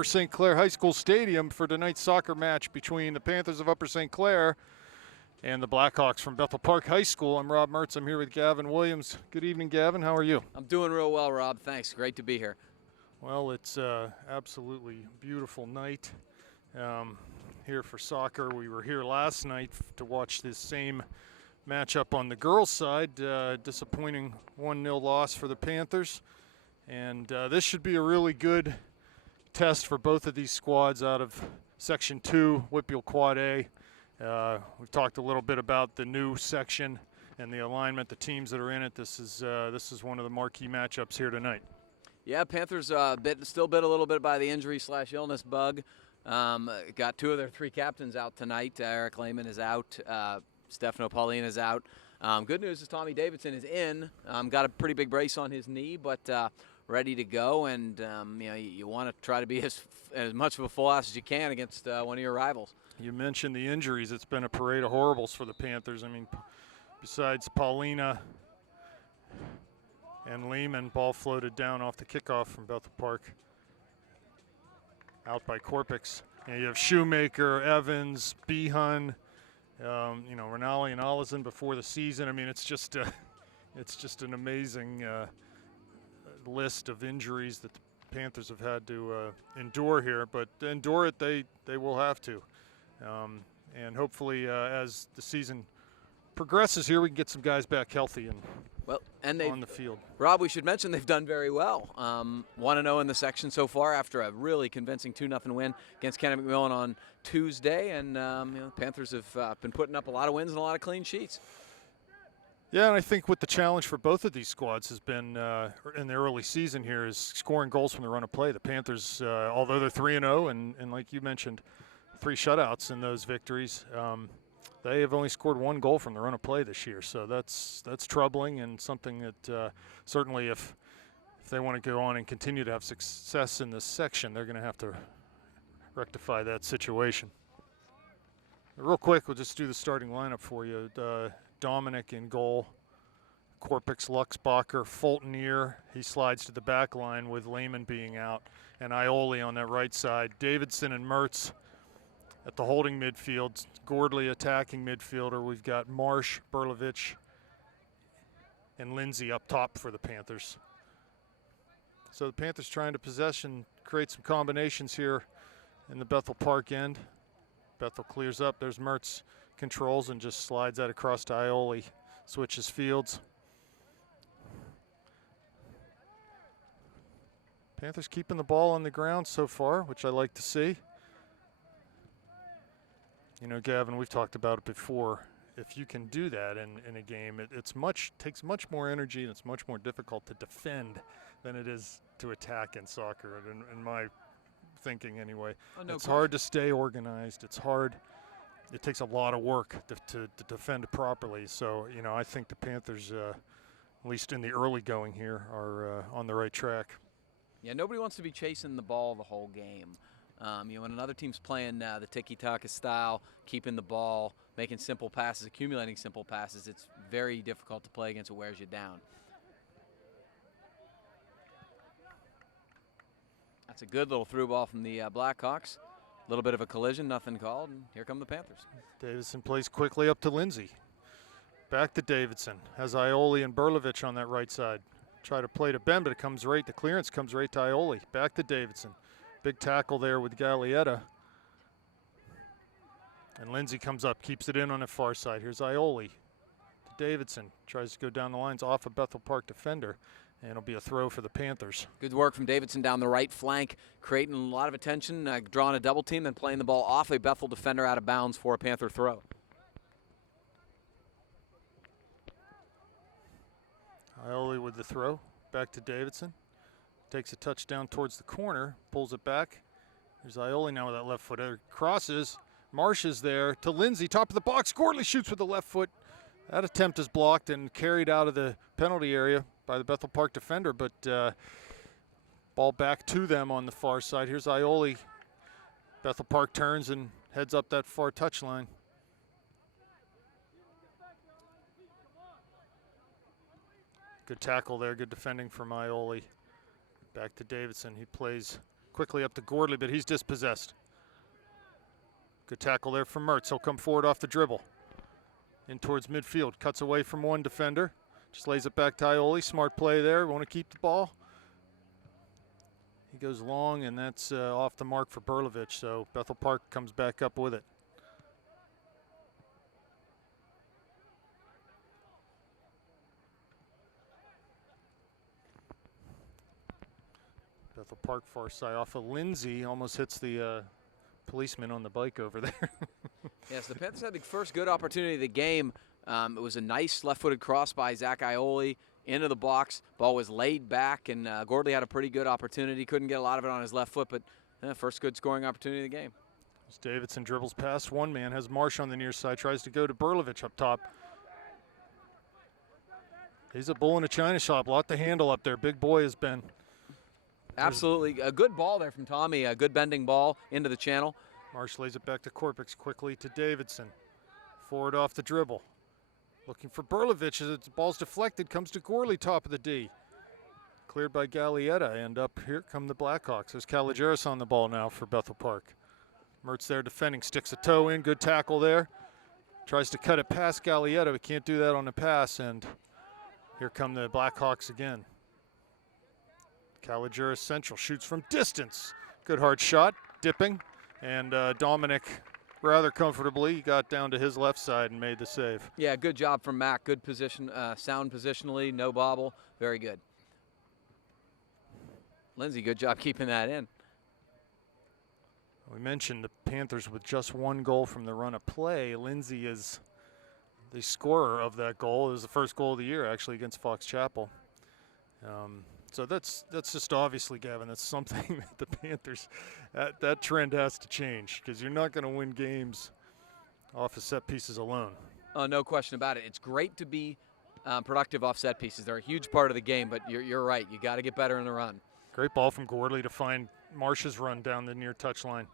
Upper St. Clair High School Stadium for tonight's soccer match between the Panthers of Upper St. Clair and the Blackhawks from Bethel Park High School. I'm Rob Mertz. I'm here with Gavin Williams. Good evening, Gavin. How are you? I'm doing real well, Rob. Thanks. Great to be here. Well, it's absolutely beautiful night here for soccer. We were here last night to watch this same matchup on the girls' side. Disappointing 1-0 loss for the Panthers. And this should be a really good test for both of these squads out of Section 2, Whitfield Quad A. We've talked a little bit about the new section and the alignment, the teams that are in it. This is one of the marquee matchups here tonight. Yeah, Panthers still bit a little bit by the injury/illness bug. Got 2 of their 3 captains out tonight. Eric Lehman is out. Stefano Paulin is out. Good news is Tommy Davidson is in. Got a pretty big brace on his knee, but ready to go. And you want to try to be as much of a full ass as you can against one of your rivals. You mentioned the injuries. It's been a parade of horribles for the Panthers. I mean, besides Paulina and Lehman, ball floated down off the kickoff from Bethel Park, out by Corpix. And you have Shoemaker, Evans, Behun, Rinaldi and Allison before the season. I mean, it's just an amazing list of injuries that the Panthers have had to endure here. But endure it, they will have to. And hopefully, as the season progresses here, we can get some guys back healthy and on the field. Rob, we should mention they've done very well. 1-0 in the section so far after a really convincing 2-0 win against Kennedy McMillan on Tuesday. And the Panthers have been putting up a lot of wins and a lot of clean sheets. Yeah, and I think what the challenge for both of these squads has been in the early season here is scoring goals from the run of play. The Panthers, although they're 3-0, and like you mentioned, 3 shutouts in those victories, they have only scored 1 goal from the run of play this year. So that's troubling and something that certainly if they want to go on and continue to have success in this section, they're going to have to rectify that situation. Real quick, we'll just do the starting lineup for you. Dominic in goal, Corpix, Luxbacher, Fultonier. He slides to the back line with Lehman being out, and Ioli on that right side. Davidson and Mertz at the holding midfield. Gordley attacking midfielder. We've got Marsh, Berlovich, and Lindsay up top for the Panthers. So the Panthers trying to possession, create some combinations here in the Bethel Park end. Bethel clears up. There's Mertz. Controls and just slides that across to Ioli, switches fields. Panthers keeping the ball on the ground so far, which I like to see. You know, Gavin, we've talked about it before. If you can do that in a game, it takes much more energy and it's much more difficult to defend than it is to attack in soccer, in my thinking anyway. It's hard to stay organized. It's hard. It takes a lot of work to defend properly. So, I think the Panthers, at least in the early going here, are on the right track. Yeah, nobody wants to be chasing the ball the whole game. When another team's playing the tiki-taka style, keeping the ball, making simple passes, accumulating simple passes, it's very difficult to play against. It wears you down. That's a good little through ball from the Blackhawks. A little bit of a collision, nothing called, and here come the Panthers. Davidson plays quickly up to Lindsay. Back to Davidson. Has Ioli and Berlovich on that right side. Try to play to Ben, but the clearance comes right to Ioli. Back to Davidson. Big tackle there with Gallietta. And Lindsay comes up, keeps it in on the far side. Here's Ioli to Davidson. Tries to go down the lines off a Bethel Park defender. And it'll be a throw for the Panthers. Good work from Davidson down the right flank, creating a lot of attention, drawing a double team, then playing the ball off a Bethel defender out of bounds for a Panther throw. Ioli with the throw, back to Davidson. Takes a touchdown towards the corner, pulls it back. There's Ioli now with that left foot. Crosses, Marsh is there to Lindsay, top of the box. Gordley shoots with the left foot. That attempt is blocked and carried out of the penalty area by the Bethel Park defender, but ball back to them on the far side. Here's Ioli. Bethel Park turns and heads up that far touchline. Good tackle there, good defending from Ioli. Back to Davidson. He plays quickly up to Gordley, but he's dispossessed. Good tackle there from Mertz. He'll come forward off the dribble. In towards midfield. Cuts away from one defender. Just lays it back to Ioli. Smart play there. Want to keep the ball. He goes long, and that's off the mark for Berlovich. So Bethel Park comes back up with it. Bethel Park far side off of Lindsay. Almost hits the policeman on the bike over there. Yes, the Panthers had the first good opportunity of the game. It was a nice left-footed cross by Zach Ioli into the box. Ball was laid back, and Gordley had a pretty good opportunity. Couldn't get a lot of it on his left foot, but first good scoring opportunity of the game. As Davidson dribbles past one man, has Marsh on the near side, tries to go to Berlovich up top. He's a bull in a china shop. A lot to handle up there. Big boy has been. Absolutely. A good ball there from Tommy. A good bending ball into the channel. Marsh lays it back to Korpix, quickly to Davidson. Forward off the dribble. Looking for Berlovich as the ball's deflected. Comes to Gorley, top of the D. Cleared by Gallietta, and up here come the Blackhawks. There's Caligeris on the ball now for Bethel Park. Mertz there defending, sticks a toe in. Good tackle there. Tries to cut it past Gallietta, but can't do that on the pass, and here come the Blackhawks again. Caligeris central, shoots from distance. Good hard shot, dipping, and Dominic rather comfortably got down to his left side and made the save. Yeah, good job from Mac. Good position, sound positionally, no bobble. Very good. Lindsay, good job keeping that in. We mentioned the Panthers with just one goal from the run of play. Lindsay is the scorer of that goal. It was the first goal of the year, actually, against Fox Chapel. So that's just obviously, Gavin, that's something that the Panthers, that trend has to change, because you're not going to win games off of set pieces alone. Oh, no question about it. It's great to be productive off set pieces. They're a huge part of the game, but you're right. You got to get better in the run. Great ball from Gordley to find Marsh's run down the near touchline.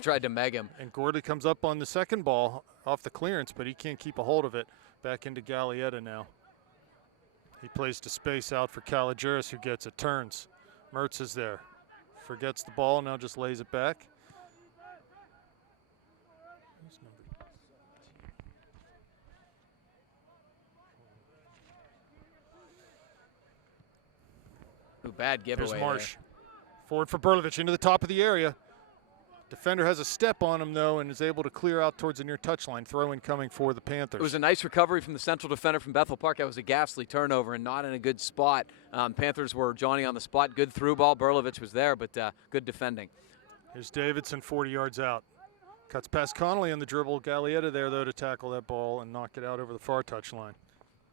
Tried to meg him. And Gordley comes up on the second ball off the clearance, but he can't keep a hold of it. Back into Gallietta now. He plays to space out for Caligeris, who gets it, turns. Mertz is there. Forgets the ball, now just lays it back. Ooh, bad giveaway. There's Marsh. There. Forward for Berlovich into the top of the area. Defender has a step on him, though, and is able to clear out towards the near touchline. Throw-in coming for the Panthers. It was a nice recovery from the central defender from Bethel Park. That was a ghastly turnover and not in a good spot. Panthers were Johnny on the spot. Good through ball. Berlovich was there, but good defending. Here's Davidson 40 yards out. Cuts past Connolly on the dribble. Gallietta there, though, to tackle that ball and knock it out over the far touchline.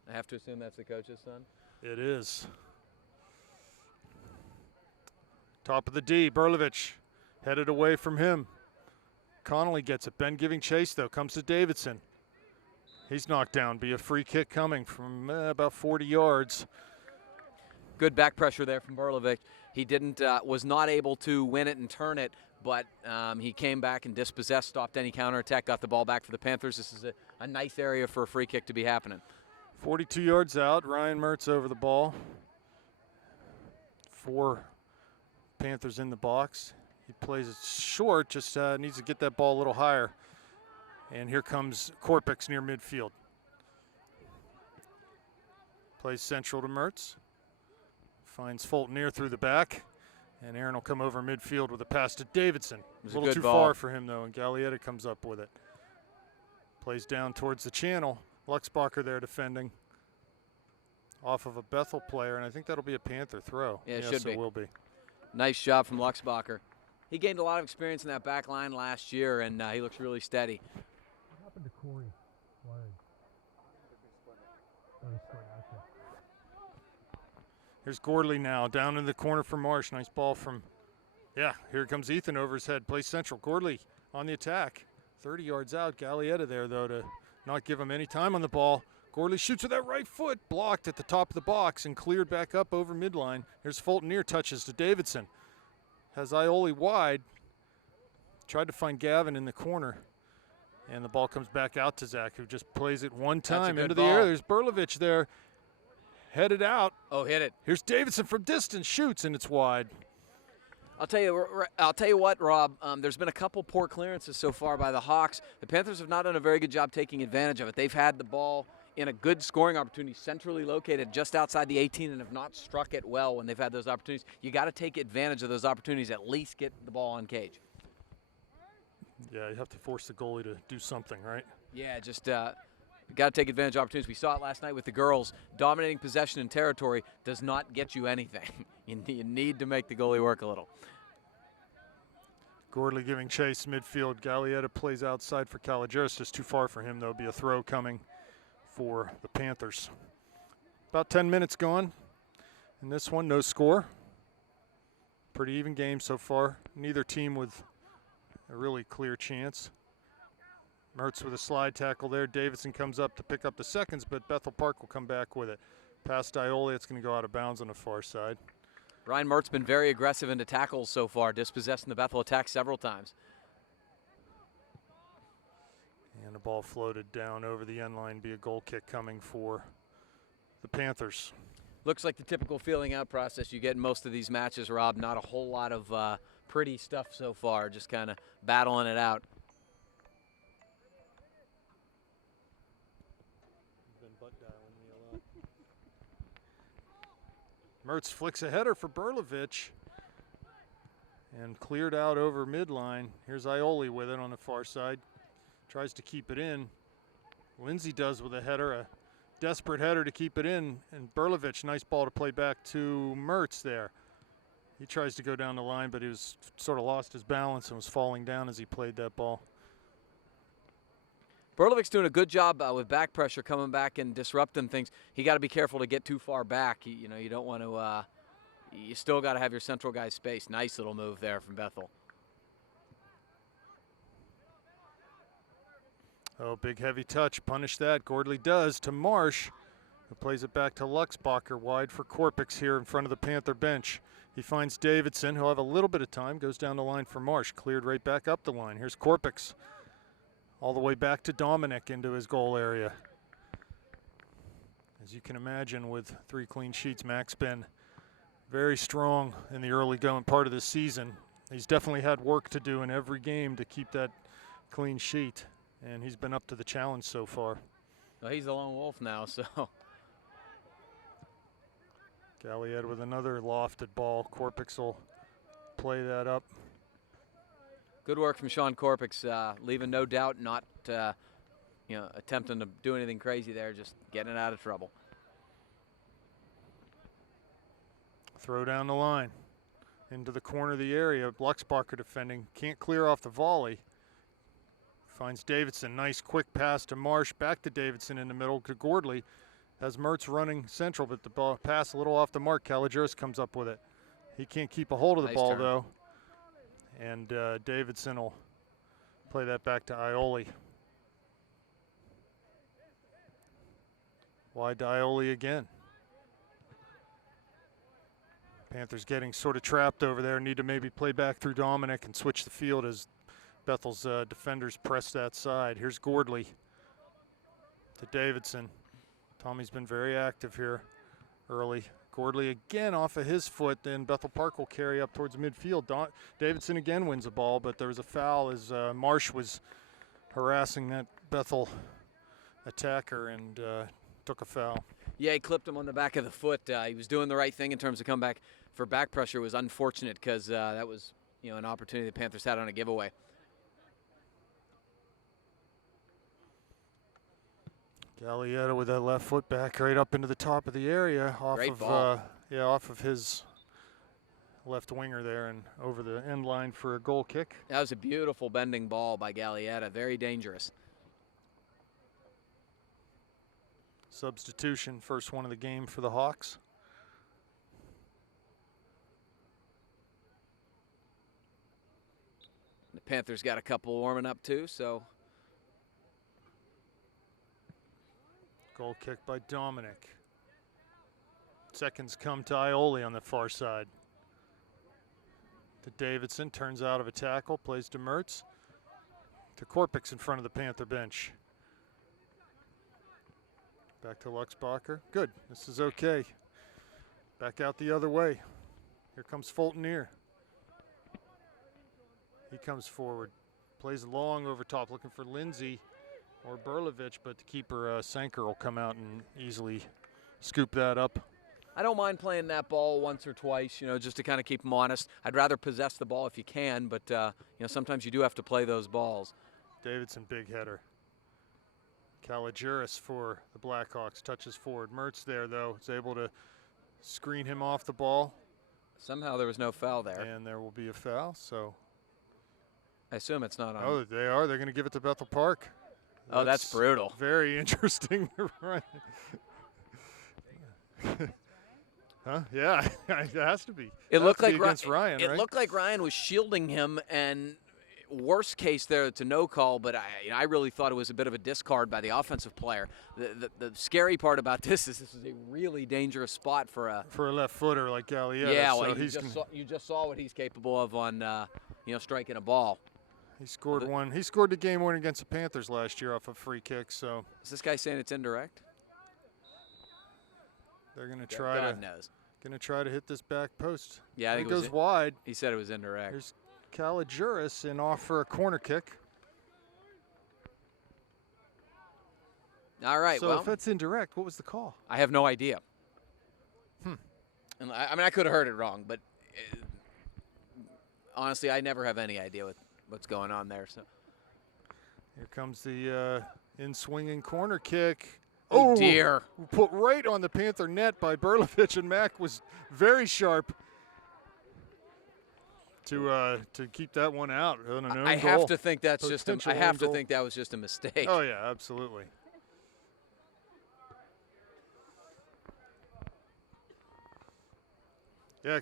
I have to assume that's the coach's son? It is. Top of the D, Berlovich headed away from him. Connolly gets it. Ben giving chase, though. Comes to Davidson. He's knocked down. Be a free kick coming from about 40 yards. Good back pressure there from Berlovich. He was not able to win it and turn it, but he came back and dispossessed, stopped any counterattack, got the ball back for the Panthers. This is a nice area for a free kick to be happening. 42 yards out. Ryan Mertz over the ball. 4 Panthers in the box. He plays it short, just needs to get that ball a little higher. And here comes Korpix near midfield. Plays central to Mertz. Finds Fulton near through the back. And Aaron will come over midfield with a pass to Davidson. A little too far for him, though, and Gallietta comes up with it. Plays down towards the channel. Luxbacher there defending. Off of a Bethel player, and I think that'll be a Panther throw. Yeah, it yes, should be. It will be. Nice job from Luxbacher. He gained a lot of experience in that back line last year, and he looks really steady. What happened to Corey? Here's Gordley now, down in the corner for Marsh. Nice ball from, here comes Ethan over his head. Plays central. Gordley on the attack. 30 yards out. Gallietta there, though, to not give him any time on the ball. Gordley shoots with that right foot. Blocked at the top of the box and cleared back up over midline. Here's Fulton near, touches to Davidson. Has Ioli wide. Tried to find Gavin in the corner. And the ball comes back out to Zach, who just plays it one time into the air. There's Berlovich there. Headed out. Oh, hit it. Here's Davidson from distance. Shoots, and it's wide. I'll tell you what, Rob. There's been a couple poor clearances so far by the Hawks. The Panthers have not done a very good job taking advantage of it. They've had the ball in a good scoring opportunity, centrally located just outside the 18, and have not struck it well when they've had those opportunities. You got to take advantage of those opportunities. At least get the ball on cage. Yeah, you have to force the goalie to do something, right? Yeah, just got to take advantage of opportunities. We saw it last night with the girls. Dominating possession and territory does not get you anything. You need to make the goalie work a little. Gordley giving chase midfield. Gallietta plays outside for Caligeris. Just too far for him. There'll be a throw coming for the Panthers. About 10 minutes gone in this one. No score. Pretty even game so far. Neither team with a really clear chance. Mertz with a slide tackle there. Davidson comes up to pick up the seconds, but Bethel Park will come back with it. Past Ioli, it's going to go out of bounds on the far side. Ryan Mertz been very aggressive into tackles so far, dispossessing the Bethel attack several times. And the ball floated down over the end line. Be a goal kick coming for the Panthers. Looks like the typical feeling out process you get in most of these matches, Rob. Not a whole lot of pretty stuff so far, just kind of battling it out. Mertz flicks a header for Berlovich and cleared out over midline. Here's Ioli with it on the far side. Tries to keep it in. Lindsay does with a header, a desperate header to keep it in. And Berlovich, nice ball to play back to Mertz there. He tries to go down the line, but he was sort of lost his balance and was falling down as he played that ball. Berlovich's doing a good job with back pressure, coming back and disrupting things. He got to be careful to get too far back. You don't want to. You still got to have your central guy space. Nice little move there from Bethel. Oh, big heavy touch. Punish that. Gordley does to Marsh, who plays it back to Luxbacher, wide for Korpix here in front of the Panther bench. He finds Davidson, who'll have a little bit of time, goes down the line for Marsh. Cleared right back up the line. Here's Korpix. All the way back to Dominic into his goal area. As you can imagine, with 3 clean sheets, Mac's been very strong in the early going part of the season. He's definitely had work to do in every game to keep that clean sheet, and he's been up to the challenge so far. Well, he's the lone wolf now, so. Gallietta with another lofted ball. Korpix will play that up. Good work from Sean Korpix, leaving no doubt, not attempting to do anything crazy there, just getting it out of trouble. Throw down the line into the corner of the area. Luxbacher defending, can't clear off the volley. Finds Davidson, nice quick pass to Marsh, back to Davidson in the middle to Gordley. Has Mertz running central, but the ball pass a little off the mark. Caligeris comes up with it. He can't keep a hold of the ball though. And Davidson will play that back to Ioli. Wide to Ioli again. Panthers getting sort of trapped over there. Need to maybe play back through Dominic and switch the field as Bethel's defenders press that side. Here's Gordley to Davidson. Tommy's been very active here early. Gordley again off of his foot, then Bethel Park will carry up towards midfield. Davidson again wins the ball, but there was a foul as Marsh was harassing that Bethel attacker and took a foul. Yeah, he clipped him on the back of the foot. He was doing the right thing in terms of comeback. For back pressure, it was unfortunate because that was an opportunity the Panthers had on a giveaway. Gallietta with that left foot back right up into the top of the area, off of his left winger there and over the end line for a goal kick. That was a beautiful bending ball by Gallietta, very dangerous. Substitution, first one of the game for the Hawks. The Panthers got a couple warming up too, so. Goal kick by Dominic. Seconds come to Ioli on the far side. To Davidson, turns out of a tackle, plays to Mertz. To Korpix in front of the Panther bench. Back to Luxbacher. Good, this is okay. Back out the other way. Here comes Fulton here. He comes forward, plays long over top, looking for Lindsay or Berlovich, but the keeper, Sanker, will come out and easily scoop that up. I don't mind playing that ball once or twice, just to kind of keep them honest. I'd rather possess the ball if you can, but, sometimes you do have to play those balls. Davidson, big header. Kalogeris for the Blackhawks touches forward. Mertz there, though, is able to screen him off the ball. Somehow there was no foul there. And there will be a foul, so. I assume it's not on. Oh, they are. They're going to give it to Bethel Park. Oh, that's brutal. Very interesting. Huh? Yeah, it has to be. It looked like against Ryan. It right? looked like Ryan was shielding him, and worst case there, it's a no call. But I really thought it was a bit of a discard by the offensive player. The scary part about this is a really dangerous spot for a left footer like Gallietta. Yeah, so well, you just saw what he's capable of on striking a ball. He scored one. He scored the game winner against the Panthers last year off a free kick. So is this guy saying it's indirect? They're going to God knows. try to hit this back post. Yeah, I think it goes wide. He said it was indirect. There's Kalogeris and off for a corner kick. All right. So well, if that's indirect, what was the call? I have no idea. And I mean, I could have heard it wrong, but honestly, I never have any idea what's going on there. So here comes the in-swinging corner kick. Oh, dear. Put right on the Panther net by Berlovich, and Mack was very sharp to keep that one out. I have to think that's just I have to think that was just a mistake. Oh, yeah, absolutely. Yeah,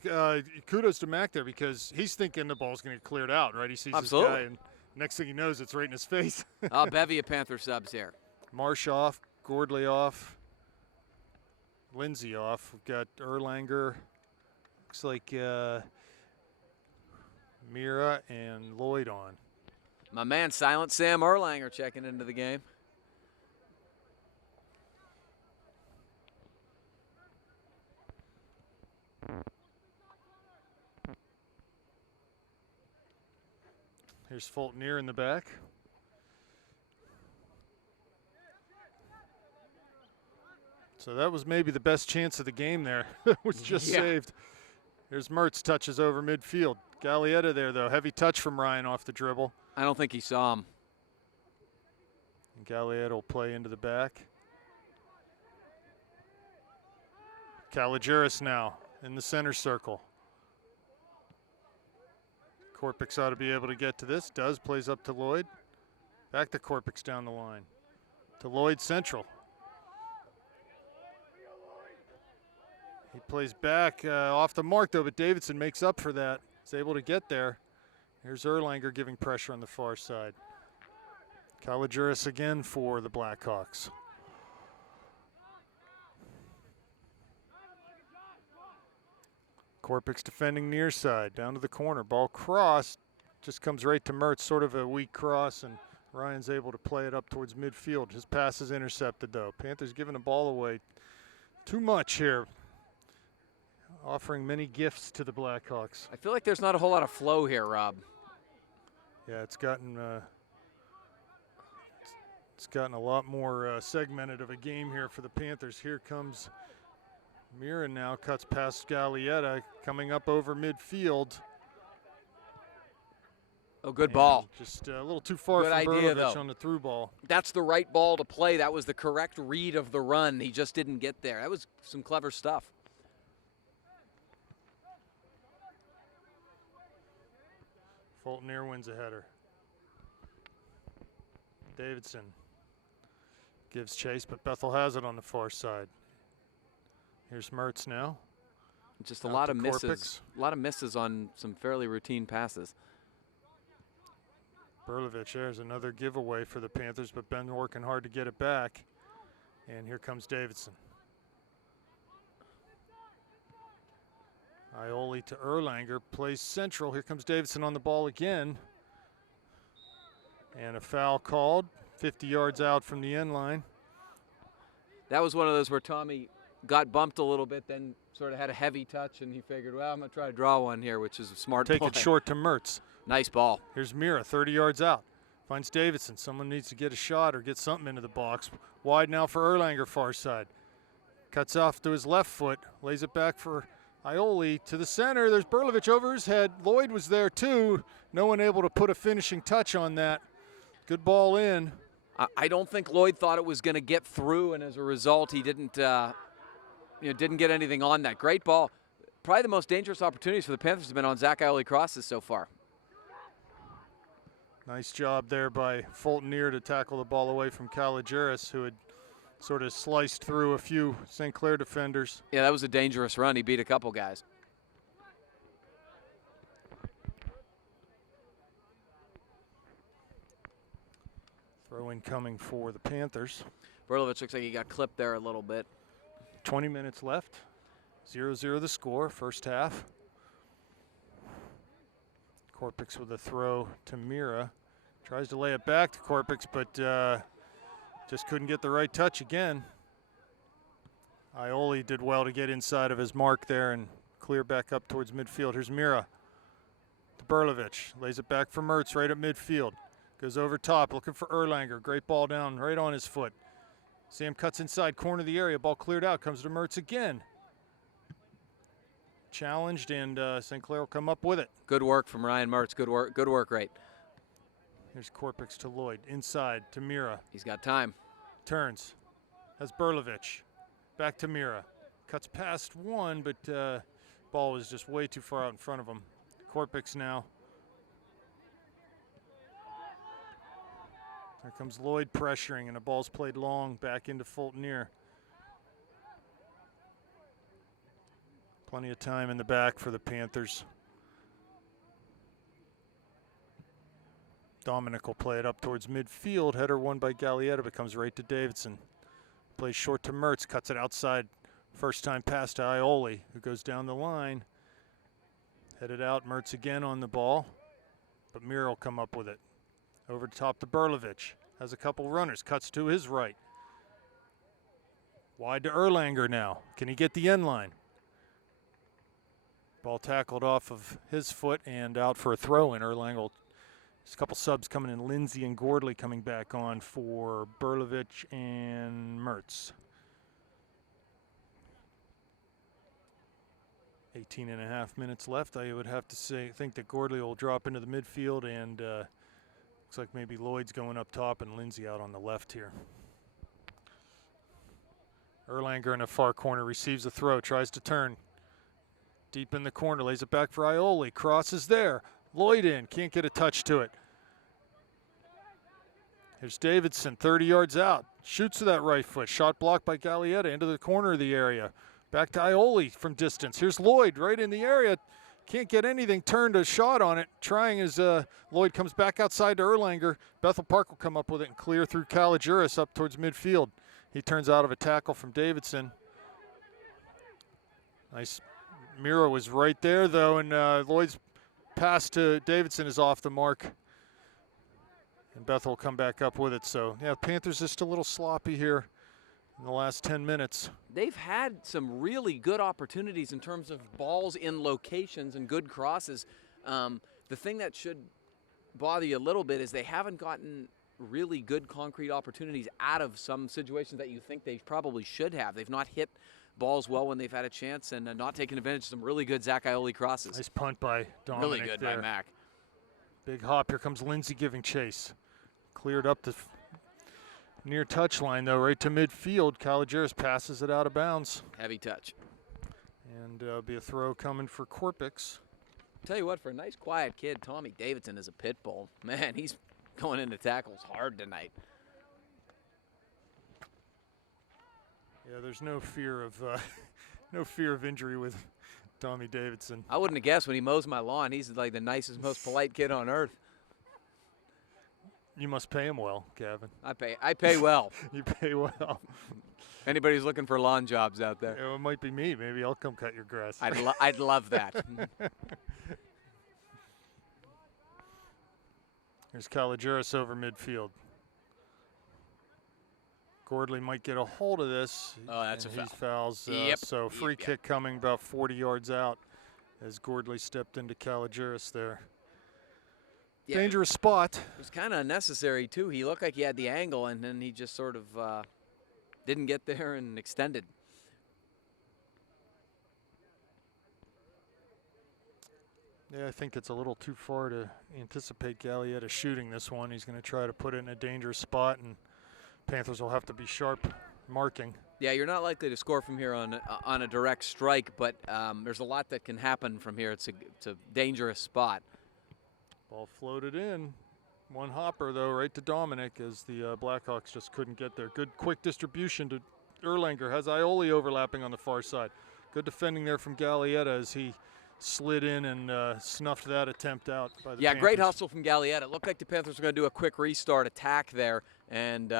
kudos to Mack there because he's thinking the ball's going to get cleared out, right? He sees this guy, and next thing he knows, it's right in his face. Bevy of Panther subs here. Marsh off, Gordley off, Lindsay off. We've got Erlanger. Looks like Mira and Lloyd on. My man, Silent Sam Erlanger checking into the game. Here's Fultonier in the back. So that was maybe the best chance of the game there. It was just saved. Here's Mertz, touches over midfield. Gallietta there, though. Heavy touch from Ryan off the dribble. I don't think he saw him. And Gallietta will play into the back. Kalogeris now in the center circle. Korpix ought to be able to get to this. Does. Plays up to Lloyd. Back to Korpix down the line. To Lloyd central. He plays back off the mark, though, but Davidson makes up for that. He's able to get there. Here's Erlanger giving pressure on the far side. Kalogeris again for the Blackhawks. Korpix defending near side, down to the corner. Ball crossed, just comes right to Mertz, sort of a weak cross, and Ryan's able to play it up towards midfield. His pass is intercepted, though. Panthers giving the ball away too much here, offering many gifts to the Blackhawks. I feel like there's not a whole lot of flow here, Rob. Yeah, it's gotten a lot more segmented of a game here for the Panthers. Here comes Mira now, cuts past Gallietta, coming up over midfield. Oh, good ball. Just a little too far Good from idea, Berlovich though. on the through ball. That's the right ball to play. That was the correct read of the run. He just didn't get there. That was some clever stuff. Fultonier wins a header. Davidson gives chase, but Bethel has it on the far side. Here's Mertz now. Just a lot of misses. A lot of misses on some fairly routine passes. Berlovich, there's another giveaway for the Panthers, but Ben working hard to get it back. And here comes Davidson. Ioli to Erlanger, plays central. Here comes Davidson on the ball again. And a foul called, 50 yards out from the end line. That was one of those where Tommy got bumped a little bit, then sort of had a heavy touch, and he figured, well, I'm going to try to draw one here, which is a smart play. Take it short to Mertz. Nice ball. Here's Mira, 30 yards out. Finds Davidson. Someone needs to get a shot or get something into the box. Wide now for Erlanger, far side. Cuts off to his left foot, lays it back for Ioli to the center. There's Berlovich over his head. Lloyd was there too. No one able to put a finishing touch on that. Good ball in. I don't think Lloyd thought it was going to get through, and as a result, he didn't get anything on that. Great ball. Probably the most dangerous opportunities for the Panthers have been on Zach Ioli crosses so far. Nice job there by Fulton Neer to tackle the ball away from Caligeris, who had sort of sliced through a few St. Clair defenders. Yeah, that was a dangerous run. He beat a couple guys. Throw in coming for the Panthers. Berlovich looks like he got clipped there a little bit. 20 minutes left. 0-0 the score, first half. Korpix with a throw to Mira. Tries to lay it back to Korpix, but just couldn't get the right touch again. Ioli did well to get inside of his mark there and clear back up towards midfield. Here's Mira to Berlovich. Lays it back for Mertz right at midfield. Goes over top, looking for Erlanger. Great ball down right on his foot. Sam cuts inside, corner of the area. Ball cleared out, comes to Mertz again. Challenged, and St. Clair will come up with it. Good work from Ryan Mertz. Good work rate. Here's Korpix to Lloyd. Inside to Mira. He's got time. Turns. Has Berlovich. Back to Mira. Cuts past one, but ball was just way too far out in front of him. Korpix now. There comes Lloyd pressuring, and the ball's played long back into Fulton Neer. Plenty of time in the back for the Panthers. Dominic will play it up towards midfield. Header won by Gallietta, but comes right to Davidson. Plays short to Mertz, cuts it outside. First time pass to Ioli, who goes down the line. Headed out, Mertz again on the ball, but Mira will come up with it. Over the top to Berlovich. Has a couple runners, cuts to his right. Wide to Erlanger now. Can he get the end line? Ball tackled off of his foot and out for a throw in. Erlanger. There's a couple subs coming in. Lindsay and Gordley coming back on for Berlovich and Mertz. 18.5 minutes left. I would have to think that Gordley will drop into the midfield, and looks like maybe Lloyd's going up top and Lindsay out on the left here. Erlanger in the far corner receives the throw, tries to turn. Deep in the corner, lays it back for Ioli. Crosses there. Lloyd in, can't get a touch to it. Here's Davidson, 30 yards out. Shoots to that right foot. Shot blocked by Gallietta into the corner of the area. Back to Ioli from distance. Here's Lloyd right in the area. Can't get anything. Turned a shot on it. Trying as Lloyd comes back outside to Erlanger. Bethel Park will come up with it and clear through Caligeris up towards midfield. He turns out of a tackle from Davidson. Nice. Mira was right there, though, and Lloyd's pass to Davidson is off the mark. And Bethel will come back up with it. So, yeah, Panthers just a little sloppy here in the last 10 minutes. They've had some really good opportunities in terms of balls in locations and good crosses. The thing that should bother you a little bit is they haven't gotten really good concrete opportunities out of some situations that you think they probably should have. They've not hit balls well when they've had a chance and not taking advantage of some really good Zach Ioli crosses. Nice punt by Dominic. Really good there. by Mac. Big hop. Here comes Lindsay giving chase. Cleared up the near touchline, though, right to midfield. Caligeris passes it out of bounds. Heavy touch. And be a throw coming for Korpix. Tell you what, for a nice quiet kid, Tommy Davidson is a pit bull. Man, he's going into tackles hard tonight. Yeah, there's no fear of injury with Tommy Davidson. I wouldn't have guessed when he mows my lawn. He's like the nicest, most polite kid on earth. You must pay him well, Gavin. I pay well. You pay well. Anybody's looking for lawn jobs out there. It might be me. Maybe I'll come cut your grass. I'd love that. Here's Caligeris over midfield. Gordley might get a hold of this. Oh, that's and a he fouls. Yep. So free kick coming about 40 yards out as Gordley stepped into Caligiris there. Yeah, Dangerous spot. It was kind of unnecessary, too. He looked like he had the angle, and then he just sort of didn't get there and extended. Yeah, I think it's a little too far to anticipate Gallietta shooting this one. He's going to try to put it in a dangerous spot, and Panthers will have to be sharp marking. Yeah, you're not likely to score from here on a direct strike, but there's a lot that can happen from here. It's a dangerous spot. Ball floated in. One hopper, though, right to Dominic as the Blackhawks just couldn't get there. Good quick distribution to Erlanger. Has Ioli overlapping on the far side. Good defending there from Gallietta as he slid in and snuffed that attempt out by the Panthers. Great hustle from Gallietta. It looked like the Panthers were going to do a quick restart attack there, and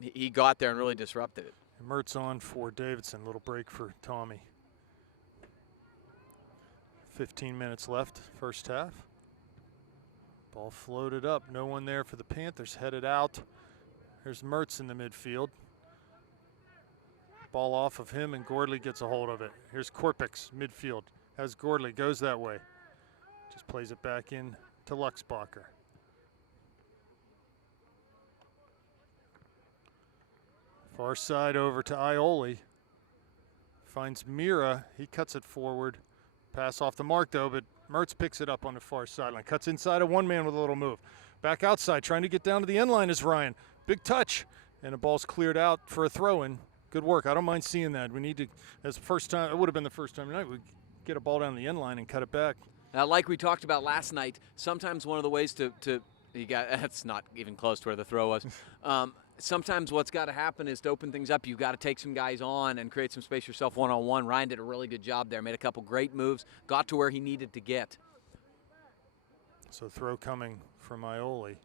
he got there and really disrupted it. Mertz on for Davidson. Little break for Tommy. 15 minutes left, first half. Ball floated up. No one there for the Panthers. Headed out. There's Mertz in the midfield. Ball off of him, and Gordley gets a hold of it. Here's Korpix, midfield. Has Gordley, goes that way. Just plays it back in to Luxbacher. Far side over to Ioli. Finds Mira. He cuts it forward. Pass off the mark, though, but Mertz picks it up on the far sideline. Cuts inside of one man with a little move. Back outside, trying to get down to the end line is Ryan. Big touch, and the ball's cleared out for a throw-in. Good work. I don't mind seeing that. We need to, as first time, it would have been the first time tonight, we get a ball down the end line and cut it back. Like we talked about last night, sometimes one of the ways to you got that's not even close to where the throw was. Sometimes what's got to happen is to open things up. You've got to take some guys on and create some space yourself one-on-one. Ryan did a really good job there. Made a couple great moves. Got to where he needed to get. So throw coming from Ioli.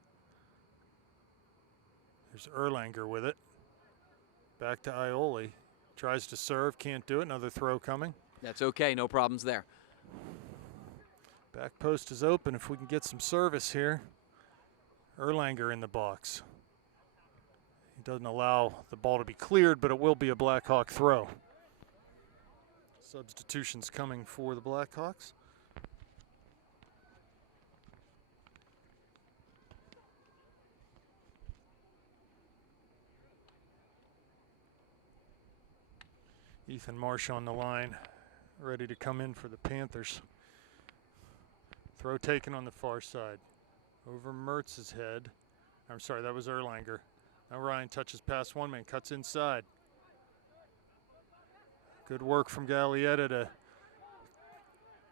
There's Erlanger with it. Back to Ioli. Tries to serve, can't do it. Another throw coming. That's okay, no problems there. Back post is open if we can get some service here. Erlanger in the box. He doesn't allow the ball to be cleared, but it will be a Blackhawk throw. Substitutions coming for the Blackhawks. Ethan Marsh on the line, ready to come in for the Panthers. Throw taken on the far side. Over Mertz's head. I'm sorry, that was Erlanger. Now Ryan touches past one man, cuts inside. Good work from Gallietta to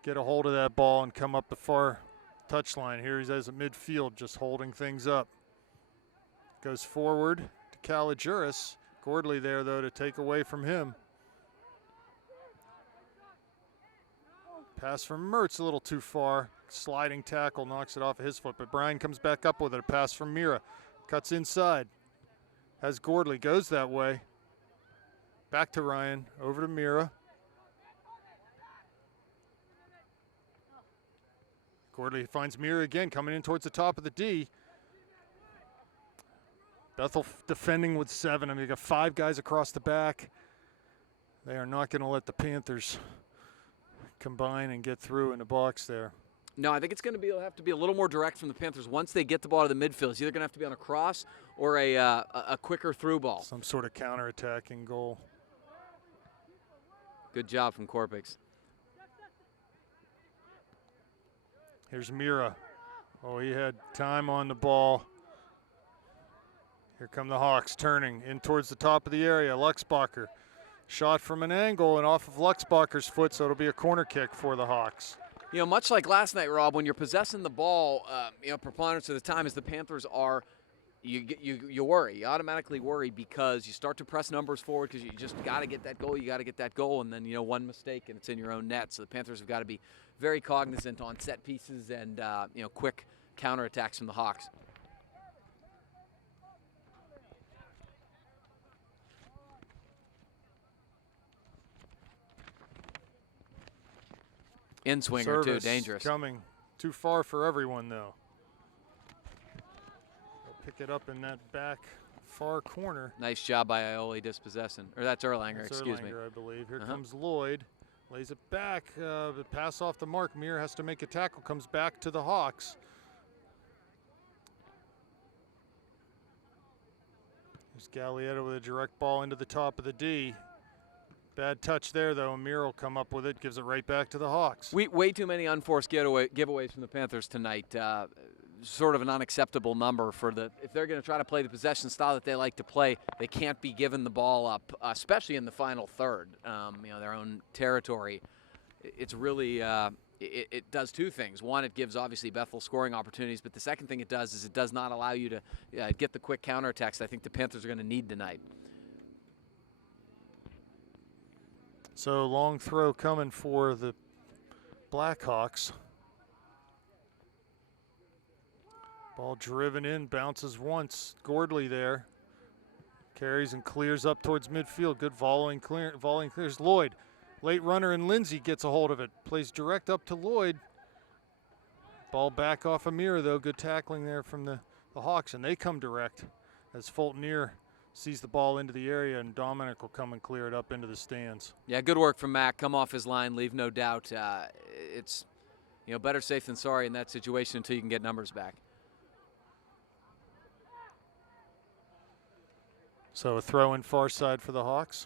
get a hold of that ball and come up the far touchline. Here he's as a midfield, just holding things up. Goes forward to Caligiris. Gordley there, though, to take away from him. Pass from Mertz a little too far. Sliding tackle knocks it off of his foot, but Brian comes back up with it. A pass from Mira. Cuts inside. Has Gordley, goes that way. Back to Ryan, over to Mira. Gordley finds Mira again, coming in towards the top of the D. Bethel defending with 7. I mean, you got 5 guys across the back. They are not going to let the Panthers combine and get through in the box there. No, I think it's going to have to be a little more direct from the Panthers once they get the ball to the midfield. It's either going to have to be on a cross or a quicker through ball. Some sort of counter-attacking goal. Good job from Korpix. Here's Mira. Oh, he had time on the ball. Here come the Hawks turning in towards the top of the area. Luxbacher shot from an angle and off of Luxbacher's foot, so it'll be a corner kick for the Hawks. You know, much like last night, Rob, when you're possessing the ball, preponderance of the time as the Panthers are, you worry. You automatically worry because you start to press numbers forward because you just got to get that goal. You got to get that goal, and then, one mistake and it's in your own net. So the Panthers have got to be very cognizant on set pieces and, quick counterattacks from the Hawks. In swinger too, dangerous. Coming too far for everyone though. They'll pick it up in that back far corner. Nice job by Ioli dispossessing. Or that's Erlanger, That's excuse me. Erlanger, I believe. Here comes Lloyd. Lays it back. The pass off the mark. Muir has to make a tackle. Comes back to the Hawks. There's Gallietta with a direct ball into the top of the D. Bad touch there, though. Muir will come up with it. Gives it right back to the Hawks. Way too many unforced giveaways from the Panthers tonight. Sort of an unacceptable number for if they're going to try to play the possession style that they like to play, they can't be giving the ball up, especially in the final third. Their own territory. It's really it does two things. One, it gives obviously Bethel scoring opportunities, but the second thing it does is it does not allow you to get the quick counterattacks I think the Panthers are going to need tonight. So long throw coming for the Blackhawks. Ball driven in, bounces once. Gordley there. Carries and clears up towards midfield. Good volleying clears. Lloyd, late runner, and Lindsay gets a hold of it. Plays direct up to Lloyd. Ball back off of Muir, though. Good tackling there from the Hawks, and they come direct as Fulton sees the ball into the area, and Dominic will come and clear it up into the stands. Yeah, good work from Mac. Come off his line, leave no doubt. It's better safe than sorry in that situation until you can get numbers back. So a throw in far side for the Hawks.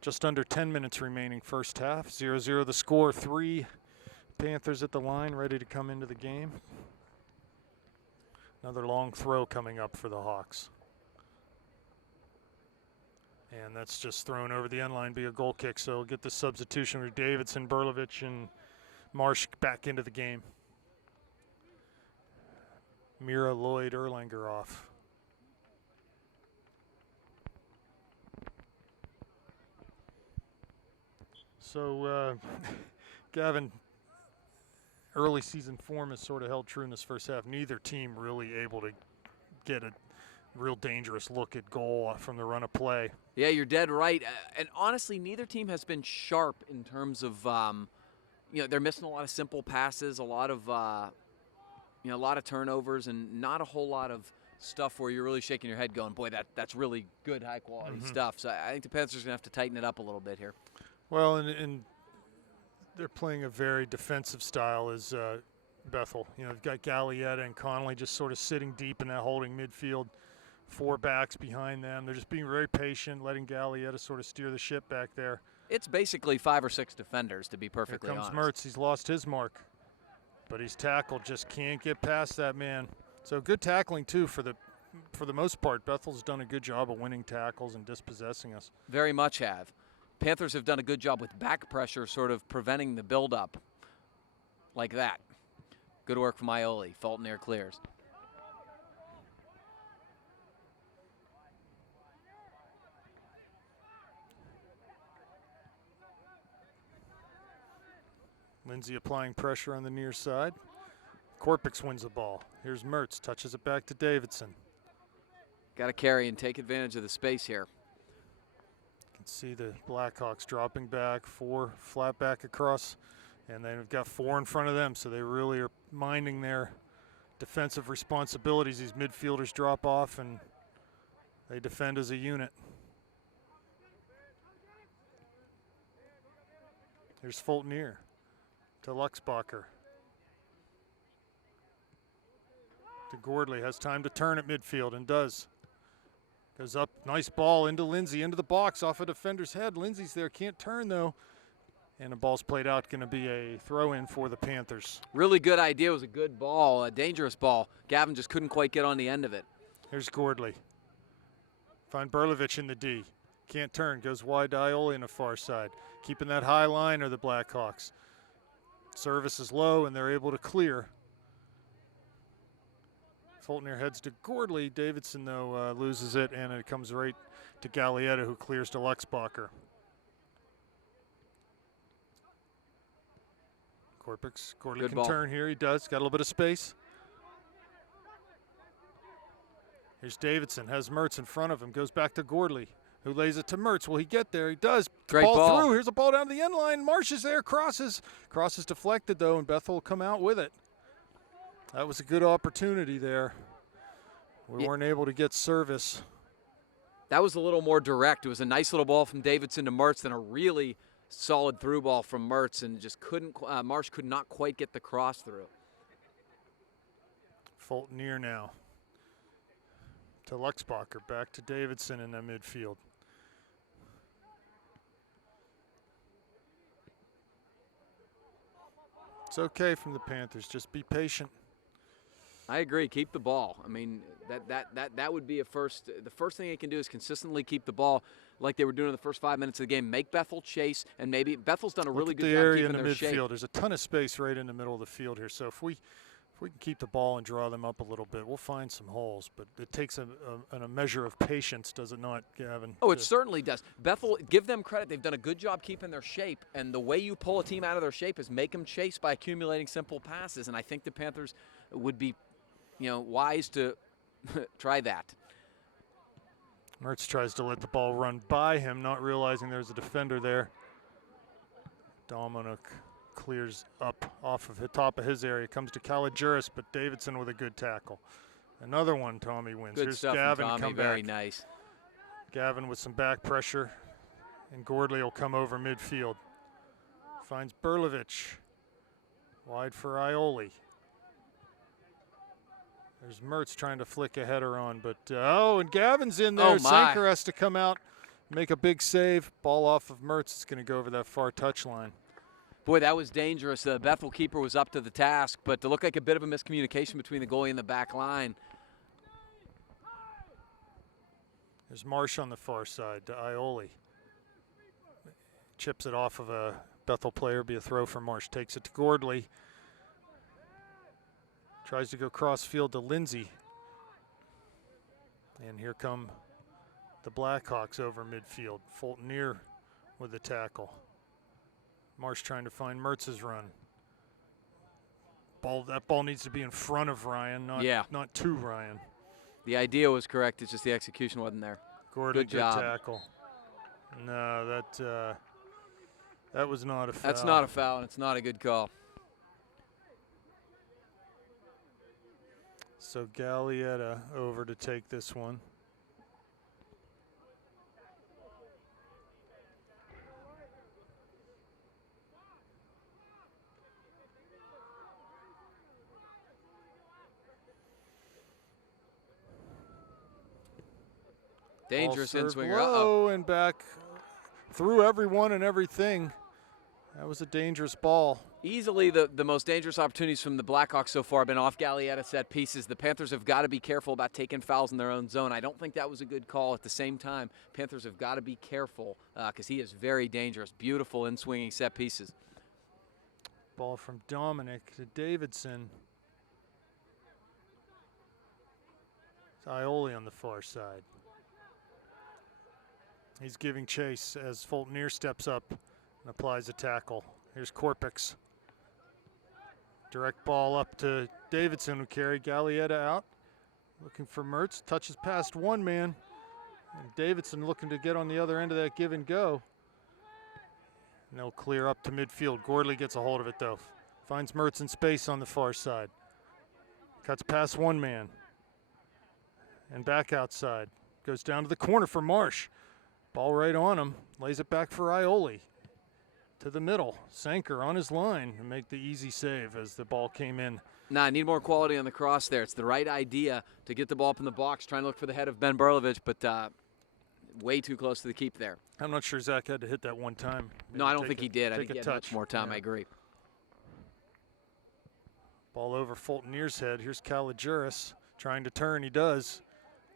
Just under 10 minutes remaining first half. 0-0 the score. 3 Panthers at the line ready to come into the game. Another long throw coming up for the Hawks. And that's just thrown over the end line, be a goal kick. So we'll get the substitution with Davidson, Berlovich, and Marsh back into the game. Mira, Lloyd, Erlanger off. So, Gavin, early season form has sort of held true in this first half. Neither team really able to get a real dangerous look at goal from the run of play. Yeah, you're dead right. And honestly, neither team has been sharp in terms of, they're missing a lot of simple passes, a lot of turnovers, and not a whole lot of stuff where you're really shaking your head going, boy, that's really good, high-quality stuff. So I think the Panthers are going to have to tighten it up a little bit here. Well, and they're playing a very defensive style as Bethel. They've got Gallietta and Connolly just sort of sitting deep in that holding midfield, 4 backs behind them. They're just being very patient, letting Gallietta sort of steer the ship back there. It's basically 5 or 6 defenders, to be perfectly honest. Here comes Mertz. He's lost his mark. But he's tackled, just can't get past that man. So good tackling too for the most part. Bethel's done a good job of winning tackles and dispossessing us. Very much have. Panthers have done a good job with back pressure, sort of preventing the buildup like that. Good work from Ioli. Fulton clears. Lindsay applying pressure on the near side. Korpix wins the ball. Here's Mertz, touches it back to Davidson. Got to carry and take advantage of the space here. You can see the Blackhawks dropping back, 4 flat back across, and they've got 4 in front of them, so they really are minding their defensive responsibilities. These midfielders drop off, and they defend as a unit. Here's Fulton to Luxbacher. To Gordley, has time to turn at midfield and does. Goes up, nice ball into Lindsay, into the box off a defender's head. Lindsay's there, can't turn though. And the ball's played out, going to be a throw in for the Panthers. Really good idea, it was a good ball, a dangerous ball. Gavin just couldn't quite get on the end of it. Here's Gordley. Find Berlovich in the D. Can't turn, goes wide to Ioli on the far side. Keeping that high line are the Blackhawks. Service is low, and they're able to clear. Fulton heads to Gordley. Davidson, though, loses it, and it comes right to Gallietta, who clears to Luxbacher. Korpix, Gordley can turn here. He does. Got a little bit of space. Here's Davidson. Has Mertz in front of him. Goes back to Gordley, who lays it to Mertz. Will he get there? He does. Great ball through. Here's a ball down to the end line. Marsh is there. Crosses deflected, though, and Bethel will come out with it. That was a good opportunity there. We weren't able to get service. That was a little more direct. It was a nice little ball from Davidson to Mertz, then a really solid through ball from Mertz, and just couldn't. Marsh could not quite get the cross through. Fulton near now to Luxbacher, back to Davidson in the midfield. It's okay from the Panthers. Just be patient. I agree. Keep the ball. I mean, that would be a first. The first thing they can do is consistently keep the ball like they were doing in the first 5 minutes of the game. Make Bethel chase, and maybe Bethel's done a really good job keeping their shape. Midfield. There's a ton of space right in the middle of the field here. So if we can keep the ball and draw them up a little bit, we'll find some holes. But it takes a measure of patience, does it not, Gavin? Oh, it certainly does. Bethel, give them credit. They've done a good job keeping their shape. And the way you pull a team out of their shape is make them chase by accumulating simple passes. And I think the Panthers would be, wise to try that. Mertz tries to let the ball run by him, not realizing there's a defender there. Dominic clears up off of the top of his area, comes to Kalijuris, but Davidson with a good tackle. Another one Tommy wins. Good Here's stuff Gavin from Tommy, come very back. nice. Gavin with some back pressure, and Gordley will come over midfield. Finds Berlovich. Wide for Ioli. There's Mertz trying to flick a header on, but and Gavin's in there. Oh, my. Sanker has to come out, make a big save. Ball off of Mertz. It's going to go over that far touchline. Boy, that was dangerous. The Bethel keeper was up to the task, but it looked like a bit of a miscommunication between the goalie and the back line. There's Marsh on the far side to Ioli. Chips it off of a Bethel player, be a throw for Marsh. Takes it to Gordley. Tries to go cross field to Lindsay. And here come the Blackhawks over midfield. Fulton near with the tackle. Marsh trying to find Mertz's run. That ball needs to be in front of Ryan, not to Ryan. The idea was correct. It's just the execution wasn't there. Gordon, good job. Tackle. No, that was not a foul. That's not a foul, and it's not a good call. So Gallietta over to take this one. Dangerous in-swinger. Low and back through everyone and everything. That was a dangerous ball. Easily the most dangerous opportunities from the Blackhawks so far have been off Gallietta set pieces. The Panthers have got to be careful about taking fouls in their own zone. I don't think that was a good call. At the same time, Panthers have got to be careful because he is very dangerous. Beautiful in-swinging set pieces. Ball from Dominic to Davidson. It's Ioli on the far side. He's giving chase as Fulton steps up and applies a tackle. Here's Korpix. Direct ball up to Davidson, who carried Gallietta out. Looking for Mertz. Touches past one man. And Davidson looking to get on the other end of that give and go. And they'll clear up to midfield. Gordley gets a hold of it, though. Finds Mertz in space on the far side. Cuts past one man. And back outside. Goes down to the corner for Marsh. Ball right on him. Lays it back for Ioli. To the middle. Sanker on his line to make the easy save as the ball came in. Nah, I need more quality on the cross there. It's the right idea to get the ball up in the box, trying to look for the head of Ben Berlovich, but way too close to the keep there. I'm not sure Zach had to hit that one time. Maybe no, I don't think he did. I think he had touch. much more time. Yeah. I agree. Ball over Fulton head. Here's Kalijuris trying to turn. He does.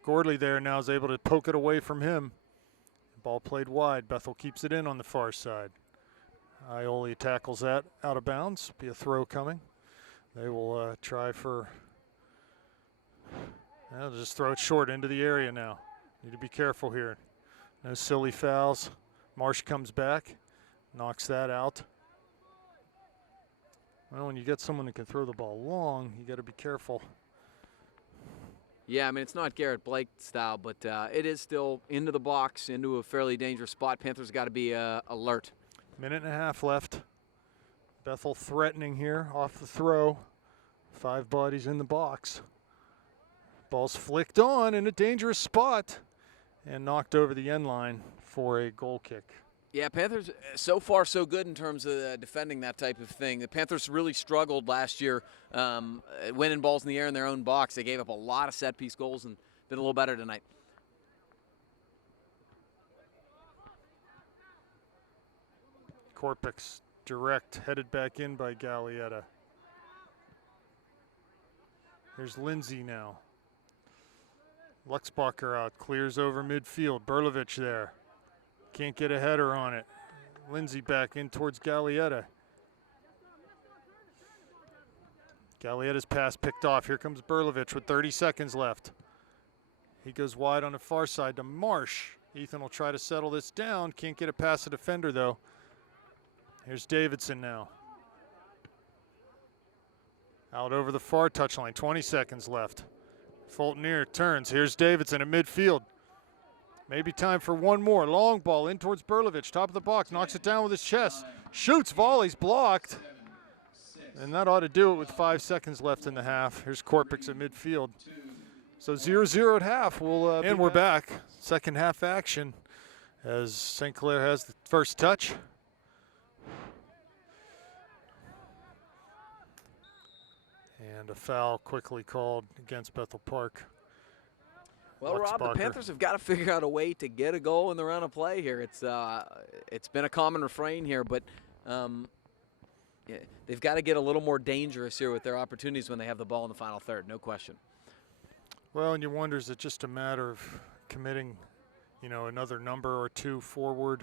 Gordley there now is able to poke it away from him. Ball played wide. Bethel keeps it in on the far side. Ioli tackles that out of bounds. Be a throw coming. They will try for. They'll just throw it short into the area now. Need to be careful here. No silly fouls. Marsh comes back, knocks that out. Well, when you get someone that can throw the ball long, you got to be careful. Yeah, I mean, it's not Garrett Blake style, but it is still into the box, into a fairly dangerous spot. Panthers got to be alert. Minute and a half left. Bethel threatening here off the throw. 5 bodies in the box. Ball's flicked on in a dangerous spot and knocked over the end line for a goal kick. Yeah, Panthers so far so good in terms of defending that type of thing. The Panthers really struggled last year winning balls in the air in their own box. They gave up a lot of set-piece goals and did a little better tonight. Korpik's direct, headed back in by Gallietta. Here's Lindsay now. Luxbacher out, clears over midfield. Berlovich there. Can't get a header on it. Lindsay back in towards Gallietta. Gallietta's pass picked off. Here comes Berlovich with 30 seconds left. He goes wide on the far side to Marsh. Ethan will try to settle this down. Can't get it past the defender though. Here's Davidson now. Out over the far touchline, 20 seconds left. Fultonier turns, here's Davidson in midfield. Maybe time for one more. Long ball in towards Berlovich, top of the box, knocks it down with his chest. Shoots, volleys, blocked. And that ought to do it with 5 seconds left in the half. Here's Korpik's at midfield. So 0-0 at half. And we're back. Second half action as St. Clair has the first touch. And a foul quickly called against Bethel Park. Well, Rob, the Panthers have got to figure out a way to get a goal in the run of play here. It's been a common refrain here, but yeah, they've got to get a little more dangerous here with their opportunities when they have the ball in the final third, no question. Well, and you wonder, is it just a matter of committing, another number or two forward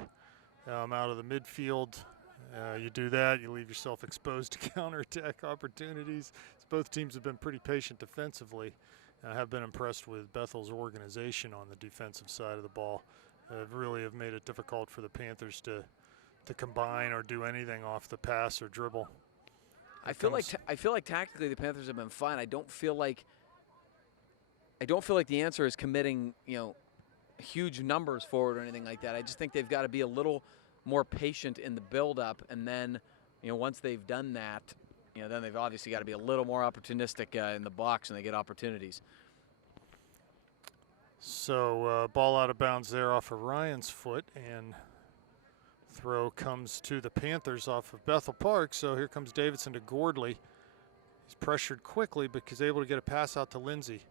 out of the midfield? You do that, you leave yourself exposed to counterattack opportunities. Both teams have been pretty patient defensively. I have been impressed with Bethel's organization on the defensive side of the ball. Really have made it difficult for the Panthers to combine or do anything off the pass or dribble. I feel like tactically the Panthers have been fine. I don't feel like the answer is committing, huge numbers forward or anything like that. I just think they've got to be a little more patient in the build-up, and then, once they've done that, then they've obviously got to be a little more opportunistic in the box when they get opportunities. So ball out of bounds there off of Ryan's foot, and throw comes to the Panthers off of Bethel Park. So here comes Davidson to Gordley. He's pressured quickly, but he's able to get a pass out to Lindsay.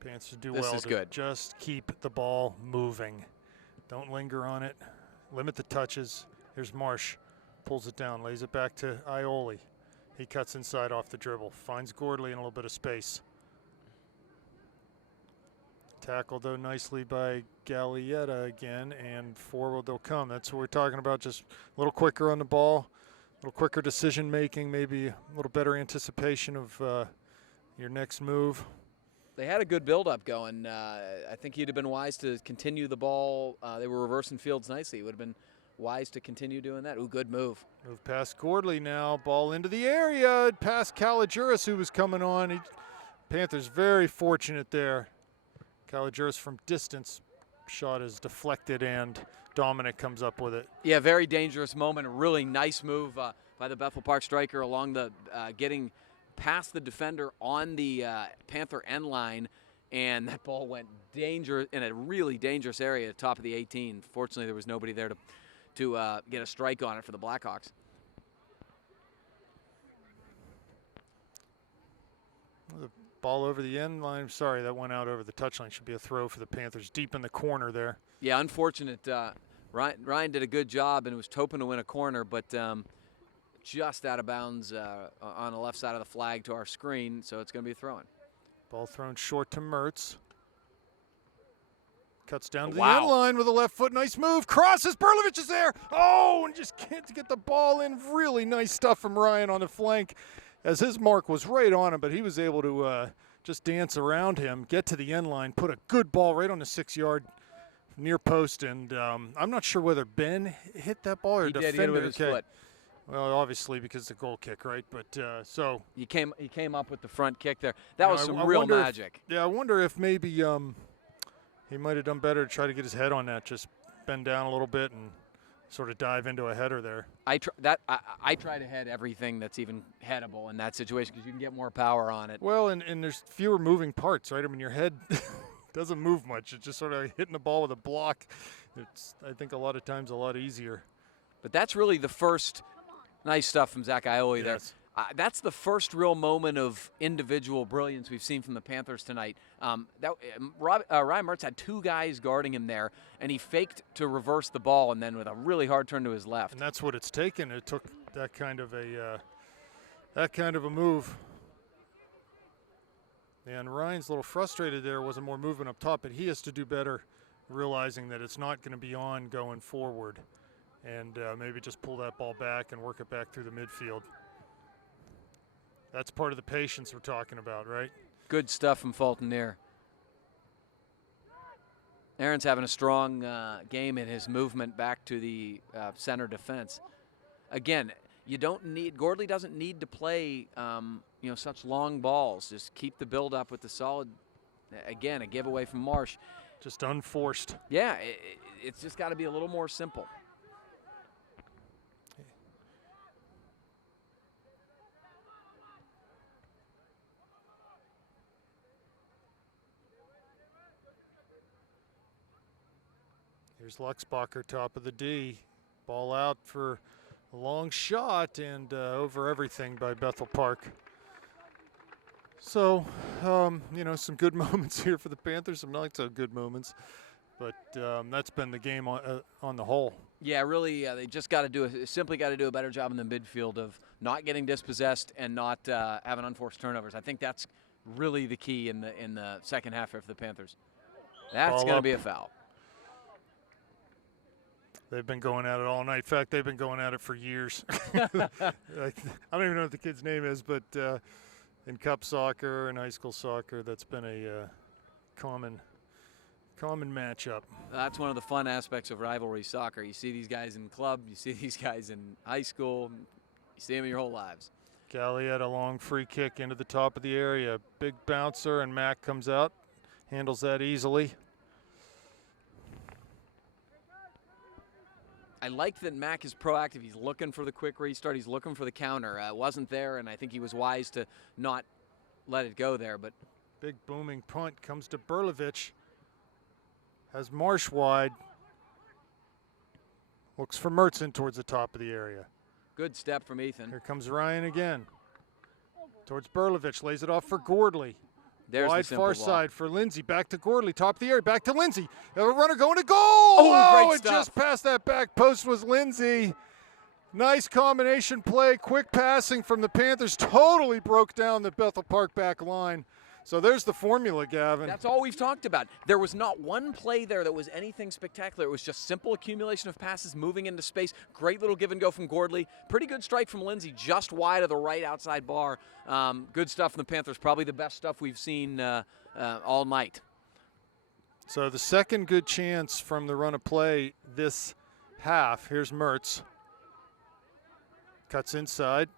Panthers do well to just keep the ball moving. Don't linger on it. Limit the touches. Here's Marsh. Pulls it down, lays it back to Ioli. He cuts inside off the dribble. Finds Gordley in a little bit of space. Tackled, though, nicely by Gallietta again, and forward they'll come. That's what we're talking about, just a little quicker on the ball, a little quicker decision-making, maybe a little better anticipation of your next move. They had a good build-up going. I think he'd have been wise to continue the ball. They were reversing fields nicely. It would have been wise to continue doing that. Ooh, good move. Move past Gordley now. Ball into the area. Past Kalijuris, who was coming on. Panthers very fortunate there. Kalijuris from distance. Shot is deflected, and Dominic comes up with it. Yeah, very dangerous moment. A really nice move by the Bethel Park striker along the getting past the defender on the Panther end line, and that ball went in a really dangerous area at the top of the 18. Fortunately, there was nobody there to get a strike on it for the Blackhawks. The ball over the end line. Sorry, that went out over the touchline. Should be a throw for the Panthers deep in the corner there. Yeah, unfortunate. Ryan did a good job and was hoping to win a corner, but just out of bounds on the left side of the flag to our screen, so it's going to be a throw-in. Ball thrown short to Mertz. Cuts down to the end line with a left foot. Nice move. Crosses. Berlovich is there. Oh, and just can't get the ball in. Really nice stuff from Ryan on the flank, as his mark was right on him, but he was able to just dance around him, get to the end line, put a good ball right on the 6-yard near post, and I'm not sure whether Ben hit that ball or he defender. Did hit it with his foot. Well, obviously because the goal kick, right? But so he came up with the front kick there. That was some real magic. I wonder if maybe he might have done better to try to get his head on that, just bend down a little bit and sort of dive into a header there. I try to head everything that's even headable in that situation because you can get more power on it. Well, and there's fewer moving parts, right? I mean, your head doesn't move much. It's just sort of hitting the ball with a block. It's, I think, a lot of times a lot easier. But that's really the first nice stuff from Zach Ioli there. Yes. That's the first real moment of individual brilliance we've seen from the Panthers tonight. Ryan Mertz had 2 guys guarding him there, and he faked to reverse the ball, and then with a really hard turn to his left. And that's what it's taken. It took that kind of a move. And Ryan's a little frustrated there. Wasn't more movement up top, but he has to do better, realizing that it's not going to be on going forward, and maybe just pull that ball back and work it back through the midfield. That's part of the patience we're talking about, right? Good stuff from Fulton-Near. Aaron's having a strong game in his movement back to the center defense. Again, Gordley doesn't need to play such long balls. Just keep the build up with the solid. Again, a giveaway from Marsh. Just unforced. Yeah, it's just got to be a little more simple. Here's Luxbacher, top of the D. Ball out for a long shot and over everything by Bethel Park. So, some good moments here for the Panthers, some not so good moments. But that's been the game on the whole. Yeah, really, they just simply got to do a better job in the midfield of not getting dispossessed and not having unforced turnovers. I think that's really the key in the second half for the Panthers. That's going to be a foul. They've been going at it all night. In fact, they've been going at it for years. I don't even know what the kid's name is, but in cup soccer and high school soccer, that's been a common matchup. That's one of the fun aspects of rivalry soccer. You see these guys in club, you see these guys in high school, you see them in your whole lives. Galliet, a long free kick into the top of the area. Big bouncer, and Mack comes out, handles that easily. I like that Mack is proactive. He's looking for the quick restart. He's looking for the counter. It wasn't there, and I think he was wise to not let it go there. But big booming punt comes to Berlovich. Has Marsh wide. Looks for Mertz in towards the top of the area. Good step from Ethan. Here comes Ryan again. Towards Berlovich. Lays it off for Gordley. There's wide the simple far ball. side for Lindsay. Back to Gordley. Top of the area. Back to Lindsay. A runner going to goal. Oh, great and just past that back post was Lindsay. Nice combination play. Quick passing from the Panthers. Totally broke down the Bethel Park back line. So there's the formula, Gavin. That's all we've talked about. There was not one play there that was anything spectacular. It was just simple accumulation of passes moving into space. Great little give and go from Gordley. Pretty good strike from Lindsay, just wide of the right outside bar. Good stuff from the Panthers. Probably the best stuff we've seen all night. So the second good chance from the run of play this half. Here's Mertz. Cuts inside.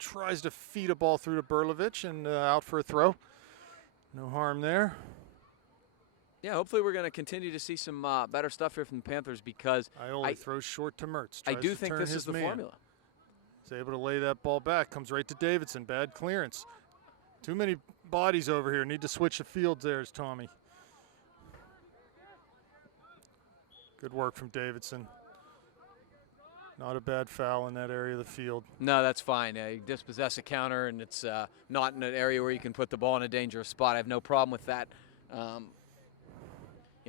Tries to feed a ball through to Berlovich and out for a throw. No harm there. Yeah, hopefully we're going to continue to see some better stuff here from the Panthers because Ioli throws short to Mertz. I do think this is the man. formula. He's able to lay that ball back. Comes right to Davidson. Bad clearance. Too many bodies over here. Need to switch the fields there, is Tommy. Good work from Davidson. Not a bad foul in that area of the field. No, that's fine. You dispossess a counter, and it's not in an area where you can put the ball in a dangerous spot. I have no problem with that.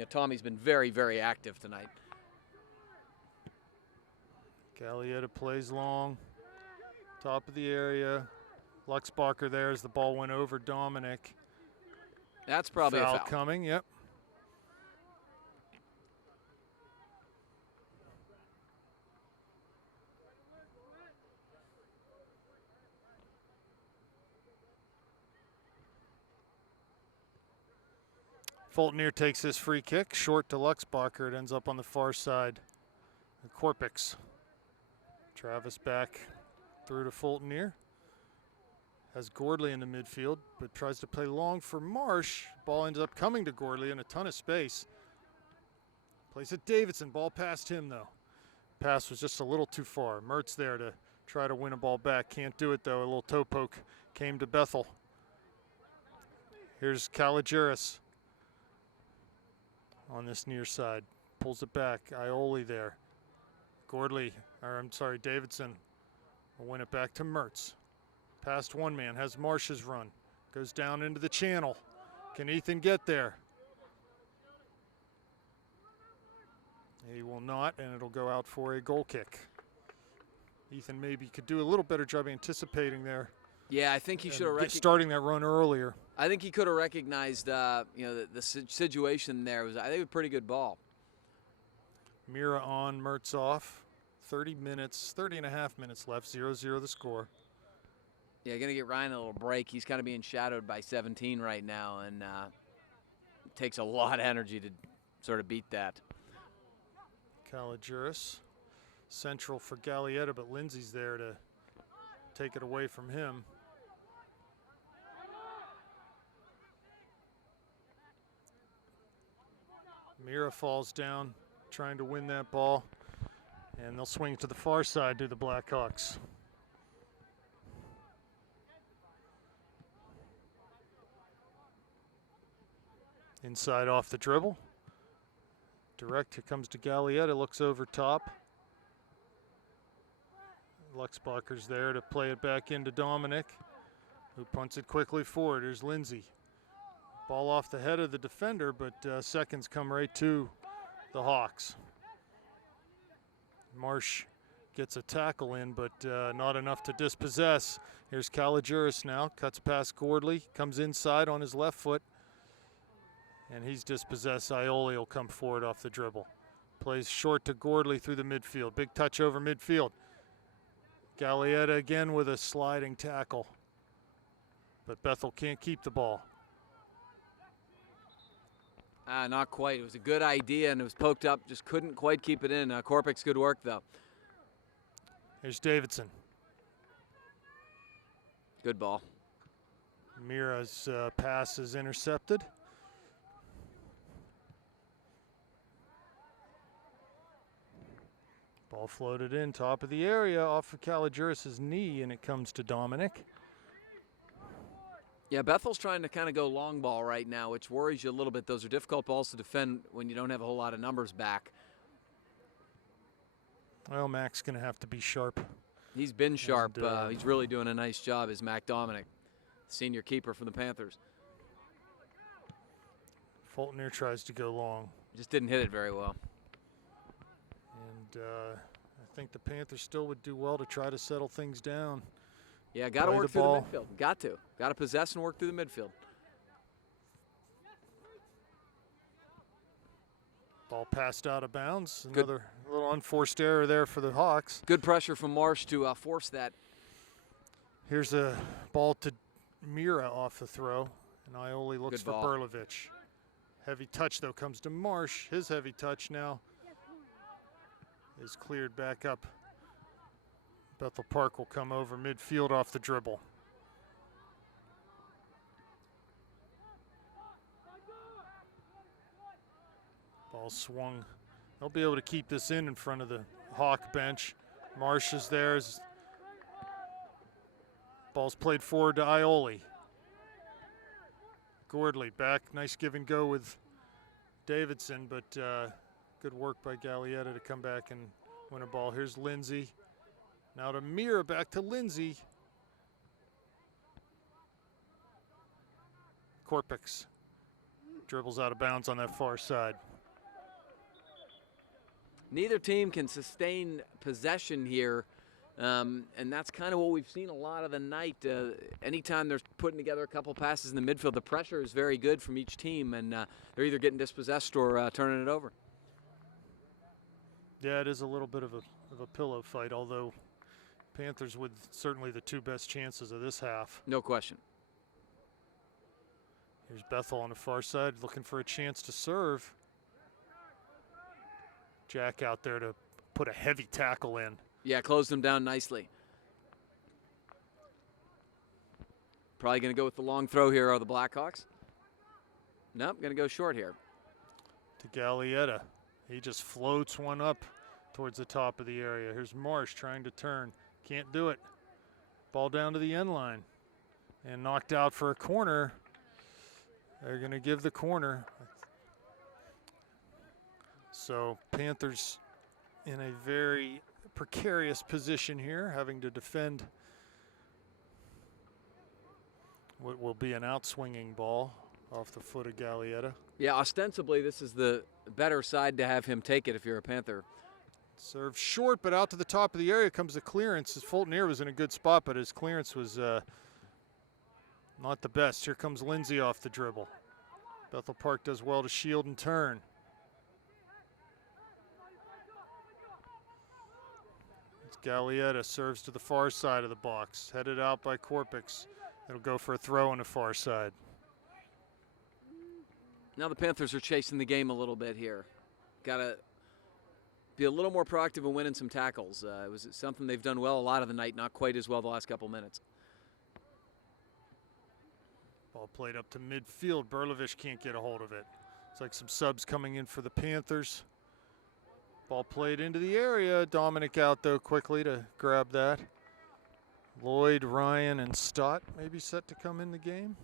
Tommy's been very, very active tonight. Gallietta plays long. Top of the area. Luxbacher there as the ball went over Dominic. That's probably a foul. Coming, yep. Fulton-Near takes this free kick, short to Luxbacher. It ends up on the far side. Corpix. Travis back through to Fulton-Near. Has Gordley in the midfield, but tries to play long for Marsh. Ball ends up coming to Gordley in a ton of space. Plays it Davidson. Ball past him, though. Pass was just a little too far. Mertz there to try to win a ball back. Can't do it, though. A little toe poke came to Bethel. Here's Kaligiris on this near side. Pulls it back. Ioli there. Davidson will win it back to Mertz. Past one man. Has Marsh's run. Goes down into the channel. Can Ethan get there? He will not, and it'll go out for a goal kick. Ethan maybe could do a little better job anticipating there. Yeah, I think he should have starting that run earlier. I think he could have recognized, the situation there. I think it was a pretty good ball. Mira on, Mertz off. 30 and a half minutes left. 0-0 the score. Yeah, going to get Ryan a little break. He's kind of being shadowed by 17 right now, and it takes a lot of energy to sort of beat that. Kaligiris. Central for Gallietta, but Lindsay's there to take it away from him. Mira falls down, trying to win that ball, and they'll swing to the far side to the Blackhawks. Inside off the dribble. Direct, here comes to Gallietta, looks over top. Luxbacher's there to play it back into Dominic, who punts it quickly forward. Here's Lindsay. Ball off the head of the defender, but seconds come right to the Hawks. Marsh gets a tackle in, but not enough to dispossess. Here's Kaligiris now, cuts past Gordley, comes inside on his left foot, and he's dispossessed. Ioli will come forward off the dribble. Plays short to Gordley through the midfield. Big touch over midfield. Gallietta again with a sliding tackle, but Bethel can't keep the ball. Not quite. It was a good idea, and it was poked up. Just couldn't quite keep it in. Korpik's good work, though. Here's Davidson. Good ball. Mira's pass is intercepted. Ball floated in, top of the area, off of Kaligiris' knee, and it comes to Dominic. Yeah, Bethel's trying to kind of go long ball right now, which worries you a little bit. Those are difficult balls to defend when you don't have a whole lot of numbers back. Well, Mac's going to have to be sharp. He's been sharp. And, he's really doing a nice job as Mac Dominic, senior keeper for the Panthers. Fulton tries to go long. Just didn't hit it very well. And I think the Panthers still would do well to try to settle things down. Yeah, got to work through the midfield. Got to possess and work through the midfield. Ball passed out of bounds. Another little unforced error there for the Hawks. Good pressure from Marsh to force that. Here's a ball to Mira off the throw, and Ioli looks for Berlovich. Heavy touch, though, comes to Marsh. His heavy touch now is cleared back up. Bethel Park will come over midfield off the dribble. Ball swung. They'll be able to keep this in front of the Hawk bench. Marsh is there. Ball's played forward to Ioli. Gordley back. Nice give and go with Davidson, but good work by Gallietta to come back and win a ball. Here's Lindsay. Now to Mira, back to Lindsay. Korpik dribbles out of bounds on that far side. Neither team can sustain possession here, and that's kind of what we've seen a lot of the night. Anytime they're putting together a couple passes in the midfield, the pressure is very good from each team, and they're either getting dispossessed or turning it over. Yeah, it is a little bit of a pillow fight, although Panthers with certainly the two best chances of this half. No question. Here's Bethel on the far side looking for a chance to serve. Jack out there to put a heavy tackle in. Yeah, closed them down nicely. Probably going to go with the long throw here, are the Blackhawks? Nope, going to go short here. To Gallietta. He just floats one up towards the top of the area. Here's Marsh trying to turn. Can't do it. Ball down to the end line. And knocked out for a corner. They're going to give the corner. So Panthers in a very precarious position here, having to defend what will be an outswinging ball off the foot of Gallietta. Yeah, ostensibly this is the better side to have him take it if you're a Panther. Serve short, but out to the top of the area comes the clearance. Fulton was in a good spot, but his clearance was not the best. Here comes Lindsay off the dribble. Bethel Park does well to shield and turn. It's Gallietta, serves to the far side of the box. Headed out by Corpix. It'll go for a throw on the far side. Now the Panthers are chasing the game a little bit here. Got to be a little more proactive in winning some tackles. It was something they've done well a lot of the night, not quite as well the last couple minutes. Ball played up to midfield. Berlovich can't get a hold of it. It's like some subs coming in for the Panthers. Ball played into the area. Dominic out, though, quickly to grab that. Lloyd, Ryan, and Stott maybe set to come in the game.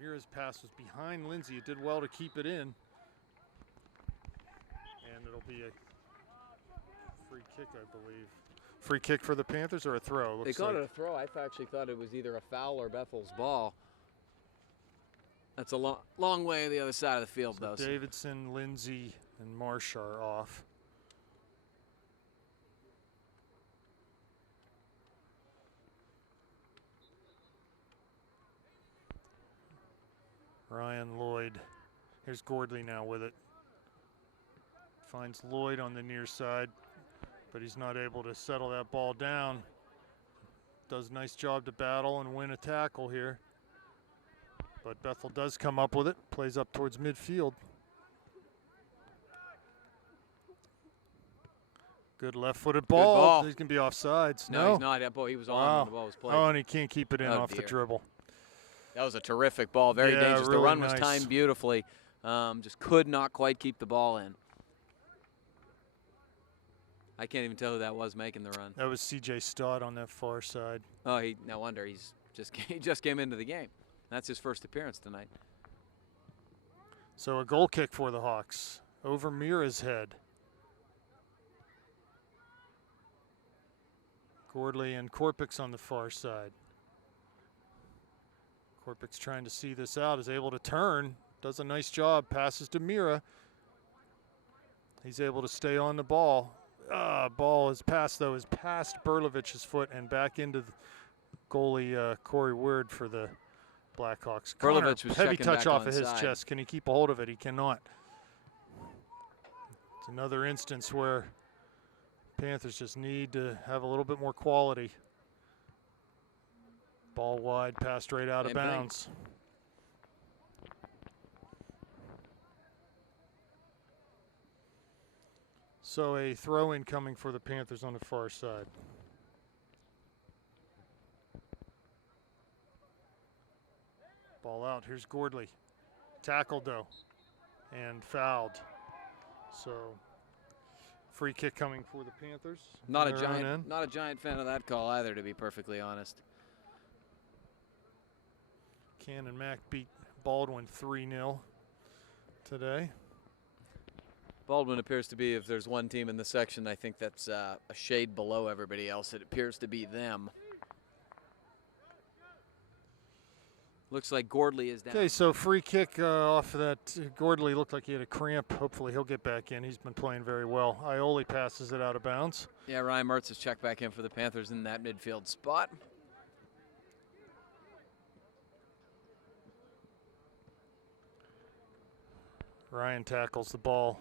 Mira's pass was behind Lindsay. It did well to keep it in. And it'll be a free kick, I believe. Free kick for the Panthers or a throw? They called it a throw. I actually thought it was either a foul or Bethel's ball. That's a long way to the other side of the field, so though. Davidson, Lindsay, and Marsh are off. Ryan, Lloyd. Here's Gordley now with it. Finds Lloyd on the near side, but he's not able to settle that ball down. Does a nice job to battle and win a tackle here. But Bethel does come up with it, plays up towards midfield. Good left-footed ball. Good ball. He's going to be offsides. No, he's not. Boy, he was on when the ball was played. Oh, and he can't keep it in off the dribble. That was a terrific ball, very dangerous. Really the run nice. was timed beautifully. Just could not quite keep the ball in. I can't even tell who that was making the run. That was C.J. Stott on that far side. Oh, no wonder he just came into the game. That's his first appearance tonight. So a goal kick for the Hawks over Mira's head. Gordley and Corpix on the far side. Corpix trying to see this out, is able to turn, does a nice job, passes to Mira. He's able to stay on the ball. Ball is passed, though, is past Berlovich's foot and back into the goalie Corey Word for the Blackhawks. Berlovich was heavy checking touch back off of his onside. chest. Can he keep a hold of it? He cannot. It's another instance where Panthers just need to have a little bit more quality. Ball wide, passed right out of bounds. So a throw-in coming for the Panthers on the far side. Ball out. Here's Gordley. Tackled, though, and fouled. So free kick coming for the Panthers. Not a giant fan of that call either, to be perfectly honest. Cannon Mac beat Baldwin 3-0 today. Baldwin appears to be, if there's one team in the section, I think that's a shade below everybody else. It appears to be them. Looks like Gordley is down. Okay, so free kick off of that. Gordley looked like he had a cramp. Hopefully he'll get back in. He's been playing very well. Ioli passes it out of bounds. Yeah, Ryan Mertz has checked back in for the Panthers in that midfield spot. Ryan tackles the ball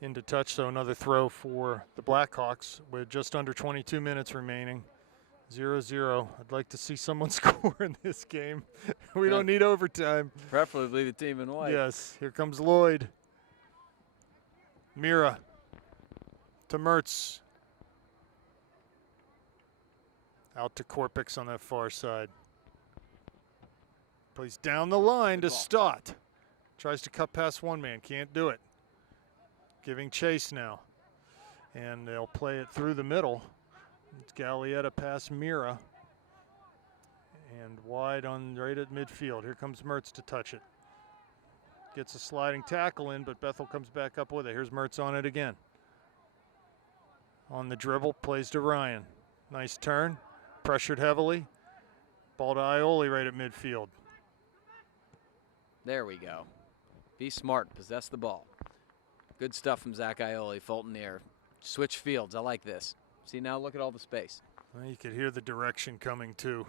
into touch, so another throw for the Blackhawks with just under 22 minutes remaining. 0-0. I'd like to see someone score in this game. We don't need overtime. Preferably the team in white. Yes, here comes Lloyd. Mira to Mertz. Out to Corpix on that far side. Plays down the line Good to ball. Stott. Tries to cut past one man, can't do it. Giving chase now. And they'll play it through the middle. It's Gallietta past Mira. And wide on right at midfield. Here comes Mertz to touch it. Gets a sliding tackle in, but Bethel comes back up with it. Here's Mertz on it again. On the dribble, plays to Ryan. Nice turn, pressured heavily. Ball to Ioli right at midfield. There we go. Be smart, possess the ball. Good stuff from Zach Ioli, Fulton here. Switch fields, I like this. See now, look at all the space. Well, you could hear the direction coming too,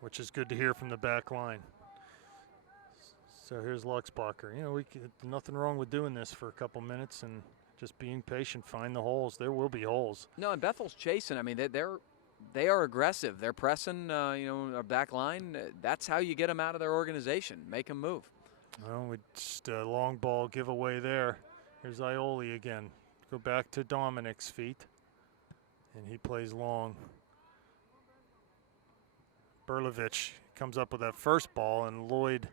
which is good to hear from the back line. So here's Luxbacher. You know, nothing wrong with doing this for a couple minutes and just being patient, find the holes. There will be holes. No, and Bethel's chasing. I mean, they are aggressive. They're pressing, our back line. That's how you get them out of their organization. Make them move. Well, we just a long ball giveaway there. Here's Ioli again. Go back to Dominic's feet, and he plays long. Berlovich comes up with that first ball, and Lloyd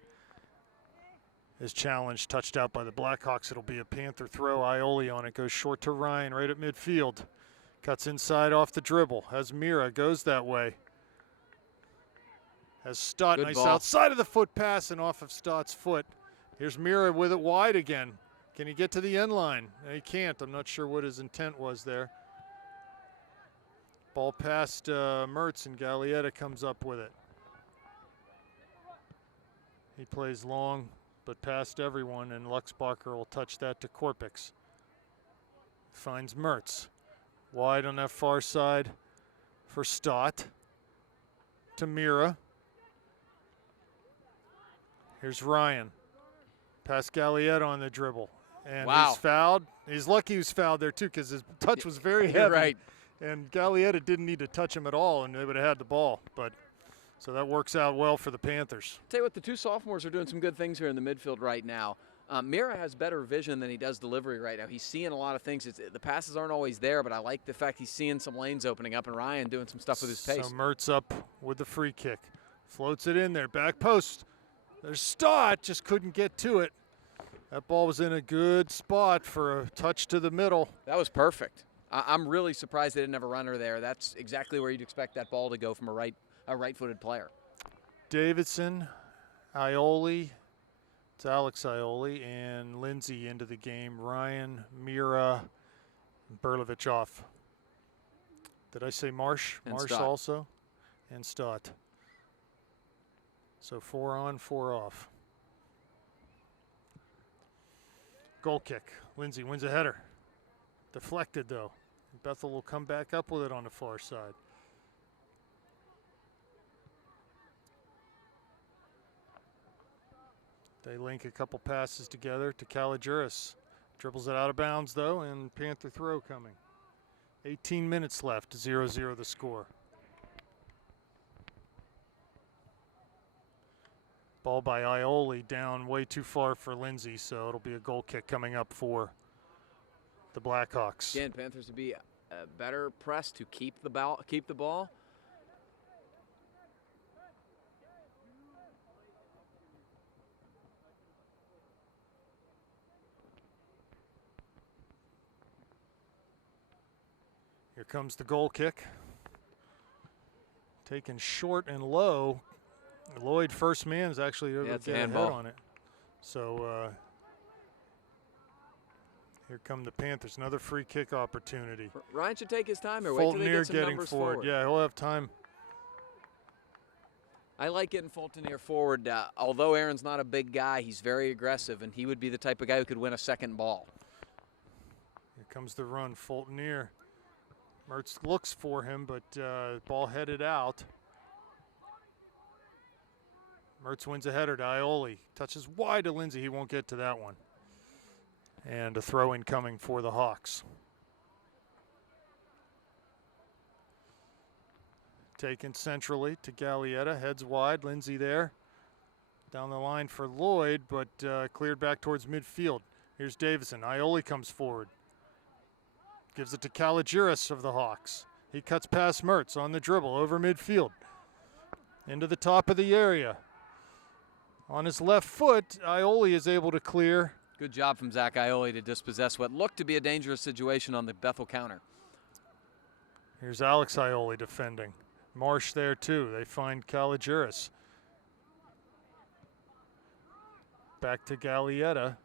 is challenged, touched out by the Blackhawks. It'll be a Panther throw. Ioli on it, goes short to Ryan right at midfield. Cuts inside off the dribble. Has Mira, goes that way. Has Stott, nice outside of the foot pass and off of Stott's foot. Here's Mira with it wide again. Can he get to the end line? No, he can't. I'm not sure what his intent was there. Ball past Mertz, and Gallietta comes up with it. He plays long, but past everyone, and Luxbacher will touch that to Korpix. Finds Mertz. Wide on that far side for Stott. To Mira. Here's Ryan. Past Gallietta on the dribble. And he's fouled. He's lucky he was fouled there, too, because his touch was very heavy. Right. And Gallietta didn't need to touch him at all, and they would have had the ball. But so that works out well for the Panthers. Tell you what, the two sophomores are doing some good things here in the midfield right now. Mira has better vision than he does delivery right now. He's seeing a lot of things. The passes aren't always there, but I like the fact he's seeing some lanes opening up, and Ryan doing some stuff with his pace. So Mertz up with the free kick. Floats it in there, back post. There's Stott, just couldn't get to it. That ball was in a good spot for a touch to the middle. That was perfect. I'm really surprised they didn't have a runner there. That's exactly where you'd expect that ball to go from a right-footed player. Davidson, Ioli, it's Alex Ioli, and Lindsay into the game. Ryan, Mira, Berlovich off. Did I say Marsh? And Marsh Stott. Also, and Stott. So 4 on, 4 off. Goal kick. Lindsay wins a header. Deflected though. Bethel will come back up with it on the far side. They link a couple passes together to Kalijuris. Dribbles it out of bounds though, and Panther throw coming. 18 minutes left, 0-0 the score. Ball by Ioli down way too far for Lindsay, so it'll be a goal kick coming up for the Blackhawks. Again, Panthers to be a better press to keep the ball. Here comes the goal kick. Taken short and low. Lloyd, first man, is actually able to get a head on it. So here come the Panthers. Another free kick opportunity. Ryan should take his time or wait till they get some numbers forward. Yeah, he'll have time. I like getting Fulton here forward. Although Aaron's not a big guy, he's very aggressive, and he would be the type of guy who could win a second ball. Here comes the run, Fulton here. Mertz looks for him, but ball headed out. Mertz wins a header to Ioli. Touches wide to Lindsay. He won't get to that one. And a throw-in coming for the Hawks. Taken centrally to Gallietta. Heads wide. Lindsay there. Down the line for Lloyd, but cleared back towards midfield. Here's Davison. Ioli comes forward. Gives it to Kalijuris of the Hawks. He cuts past Mertz on the dribble over midfield. into the top of the area. On his left foot, Ioli is able to clear. Good job from Zach Ioli to dispossess what looked to be a dangerous situation on the Bethel counter. Here's Alex Ioli defending. Marsh there too. They find Caligiris. Back to Gallietta.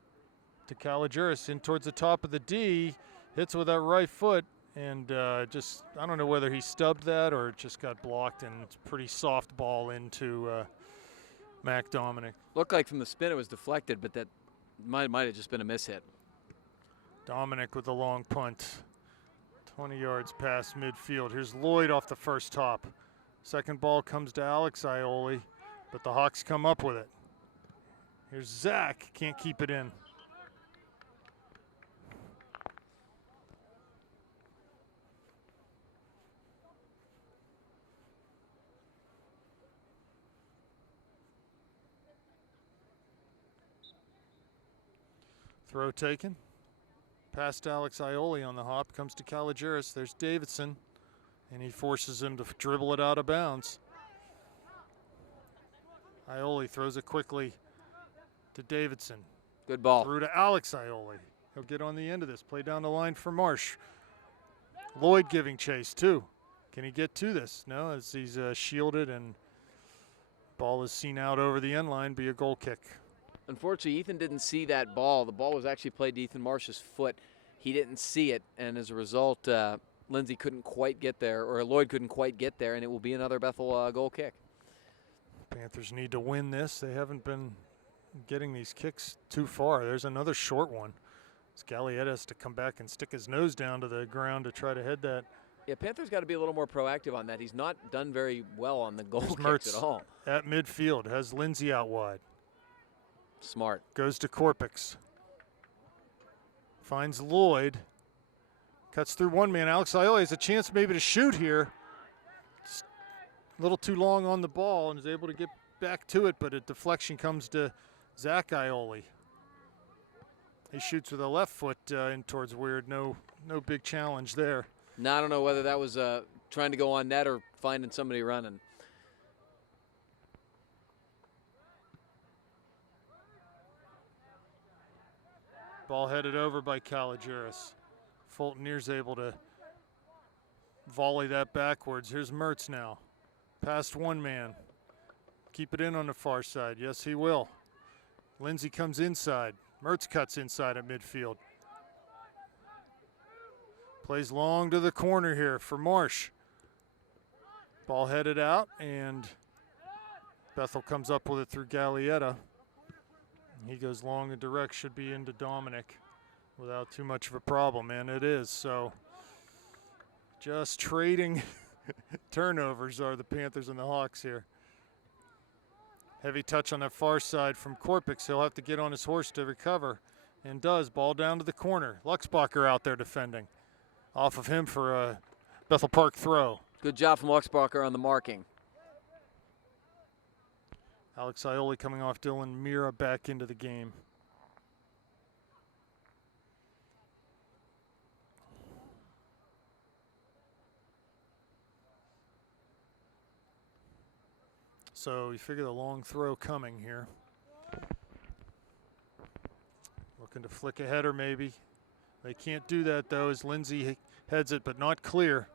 To Caligiris in towards the top of the D. Hits with that right foot. And just, I don't know whether he stubbed that or it just got blocked, and it's a pretty soft ball into Mac Dominic. Looked like from the spin it was deflected, but that might have just been a mishit. Dominic with the long punt. 20 yards past midfield. Here's Lloyd off the first top. Second ball comes to Alex Ioli, but the Hawks come up with it. Here's Zach, can't keep it in. Throw taken. Past Alex Ioli on the hop. Comes to Caligiris. There's Davidson. And he forces him to dribble it out of bounds. Ioli throws it quickly to Davidson. Good ball. Through to Alex Ioli. He'll get on the end of this. Play down the line for Marsh. Lloyd giving chase too. Can he get to this? No, as he's shielded and ball is seen out over the end line. Be a goal kick. Unfortunately, Ethan didn't see that ball. The ball was actually played to Ethan Marsh's foot. He didn't see it, and as a result, Lindsey couldn't quite get there, or Lloyd couldn't quite get there, and it will be another Bethel goal kick. Panthers need to win this. They haven't been getting these kicks too far. There's another short one. Gallietta has to come back and stick his nose down to the ground to try to head that. Yeah, Panthers got to be a little more proactive on that. He's not done very well on the goal There's kicks Mertz at all. at midfield, has Lindsey out wide. Smart. Goes to Korpix. Finds Lloyd. Cuts through one man. Alex Ioli has a chance maybe to shoot here. It's a little too long on the ball and is able to get back to it, but a deflection comes to Zach Ioli. He shoots with a left foot in towards Weird. No big challenge there. Now, I don't know whether that was trying to go on net or finding somebody running. Ball headed over by Caligiris. Fultonier's able to volley that backwards. Here's Mertz now. Past one man. Keep it in on the far side. Yes, he will. Lindsey comes inside. Mertz cuts inside at midfield. Plays long to the corner here for Marsh. Ball headed out, and Bethel comes up with it through Gallietta. He goes long and direct, should be into Dominic without too much of a problem, and it is. So just trading turnovers are the Panthers and the Hawks here. Heavy touch on that far side from Korpix. He'll have to get on his horse to recover, and does. Ball down to the corner. Luxbacher out there defending. Off of him for a Bethel Park throw. Good job from Luxbacher on the marking. Alex Ioli coming off Dylan Mira back into the game. So you figure the long throw coming here. Looking to flick a header maybe. They can't do that though as Lindsey heads it, but not clear.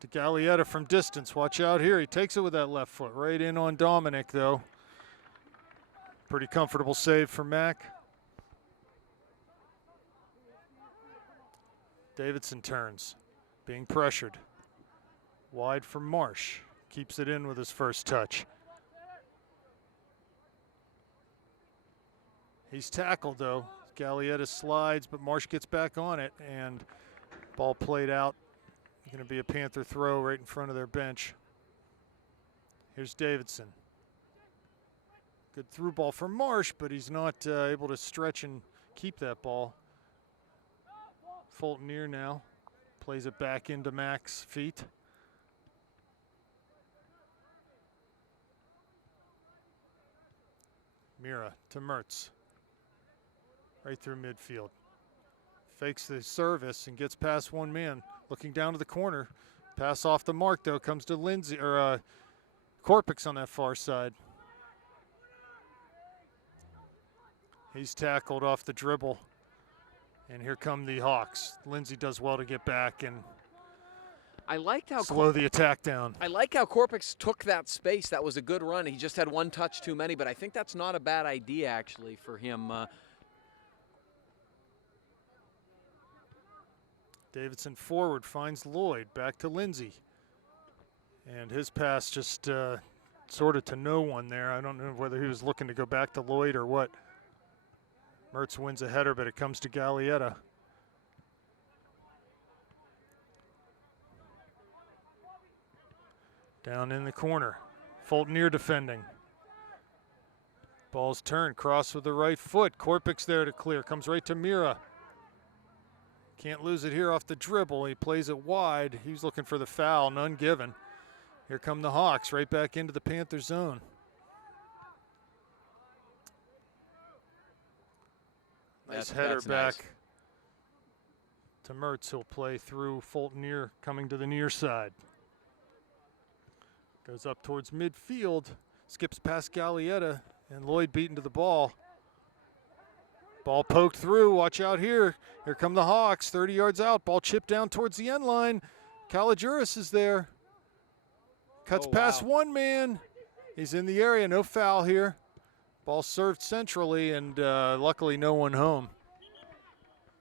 To Gallietta from distance. Watch out here. He takes it with that left foot. Right in on Dominic though. Pretty comfortable save for Mac. Davidson turns. Being pressured. Wide for Marsh. Keeps it in with his first touch. He's tackled though. Gallietta slides, but Marsh gets back on it, and ball played out. Going to be a Panther throw right in front of their bench. Here's Davidson. Good through ball for Marsh, but he's not able to stretch and keep that ball. Fultonier now plays it back into Mac's feet. Mira to Mertz. Right through midfield. Fakes the service and gets past one man. Looking down to the corner. Pass off the mark though, comes to Lindsey, or Korpix on that far side. He's tackled off the dribble. And here come the Hawks. Lindsay does well to get back and I liked how slow the attack down. I like how Korpix took that space. That was a good run. He just had one touch too many, but I think that's not a bad idea actually for him. Davidson forward finds Lloyd, back to Lindsay. And his pass just sort of to no one there. I don't know whether he was looking to go back to Lloyd or what. Mertz wins a header, but it comes to Gallietta. Down in the corner. Fulton defending. Ball's turned, cross with the right foot. Korpix there to clear, comes right to Mira. Can't lose it here off the dribble. He plays it wide. He's looking for the foul, none given. Here come the Hawks, right back into the Panther zone. Nice header back to Mertz. He'll play through Fulton coming to the near side. Goes up towards midfield, skips past Gallietta, and Lloyd beaten to the ball. Ball poked through, watch out here. Here come the Hawks, 30 yards out. Ball chipped down towards the end line. Kalogeris is there. Cuts past one man. He's in the area, no foul here. Ball served centrally, and luckily no one home.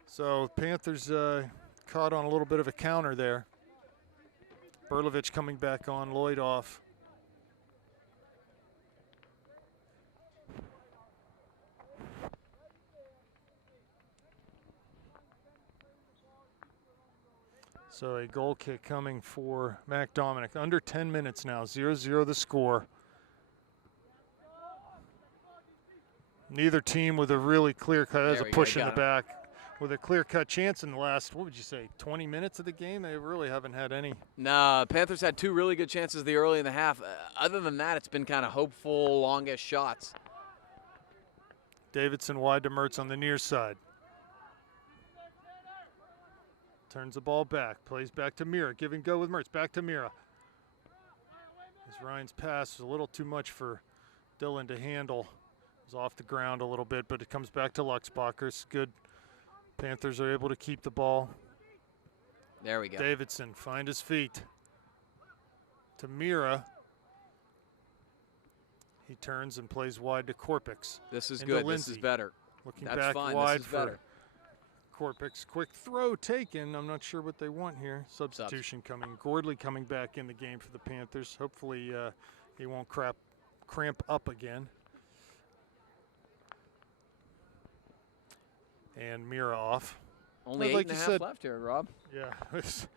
So Panthers caught on a little bit of a counter there. Berlovich coming back on, Lloyd off. So a goal kick coming for Mac Dominic. Under 10 minutes now, 0-0 the score. Neither team with a really clear cut. There's a push in the back. With a clear-cut chance in the last, what would you say, 20 minutes of the game? They really haven't had any. Nah, Panthers had two really good chances the early in the half. Other than that, it's been kind of hopeful, longish shots. Davidson wide to Mertz on the near side. Turns the ball back, plays back to Mira. Give and go with Mertz, back to Mira. As Ryan's pass was a little too much for Dylan to handle. It was off the ground a little bit, but it comes back to Luxbacher. Good. Panthers are able to keep the ball. There we go. Davidson find his feet. To Mira. He turns and plays wide to Korpix. This is good. Lindsay. This is better. Looking That's back fine. wide this is for better. Korpix. Quick throw taken. I'm not sure what they want here. Substitution coming. Gordley coming back in the game for the Panthers. Hopefully he won't cramp up again. And Mira off. Only like 8.5 left here, Rob. Yeah, it's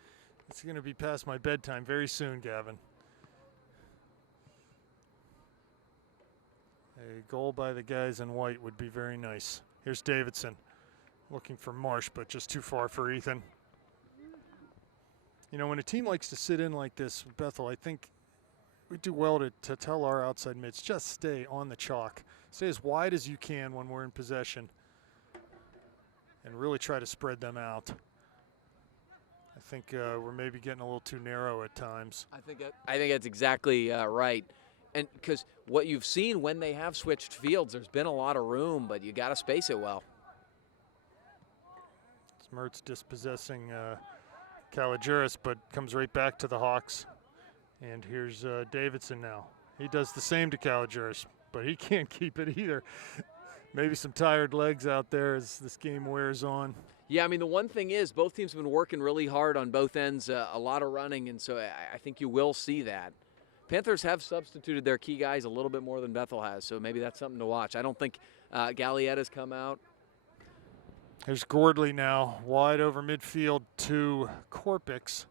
going to be past my bedtime very soon, Gavin. A goal by the guys in white would be very nice. Here's Davidson looking for Marsh, but just too far for Ethan. You know, when a team likes to sit in like this with Bethel, I think we do well to tell our outside mids, just stay on the chalk. Stay as wide as you can when we're in possession and really try to spread them out. I think we're maybe getting a little too narrow at times. I think that's exactly right. And because what you've seen when they have switched fields, there's been a lot of room, but you got to space it well. Mertz dispossessing Kalogeris, but comes right back to the Hawks. And here's Davidson now. He does the same to Kalogeris, but he can't keep it either. Maybe some tired legs out there as this game wears on. Yeah, I mean, the one thing is both teams have been working really hard on both ends, a lot of running, and so I think you will see that. Panthers have substituted their key guys a little bit more than Bethel has, so maybe that's something to watch. I don't think Gallietta's come out. There's Gordley now, wide over midfield to Korpix.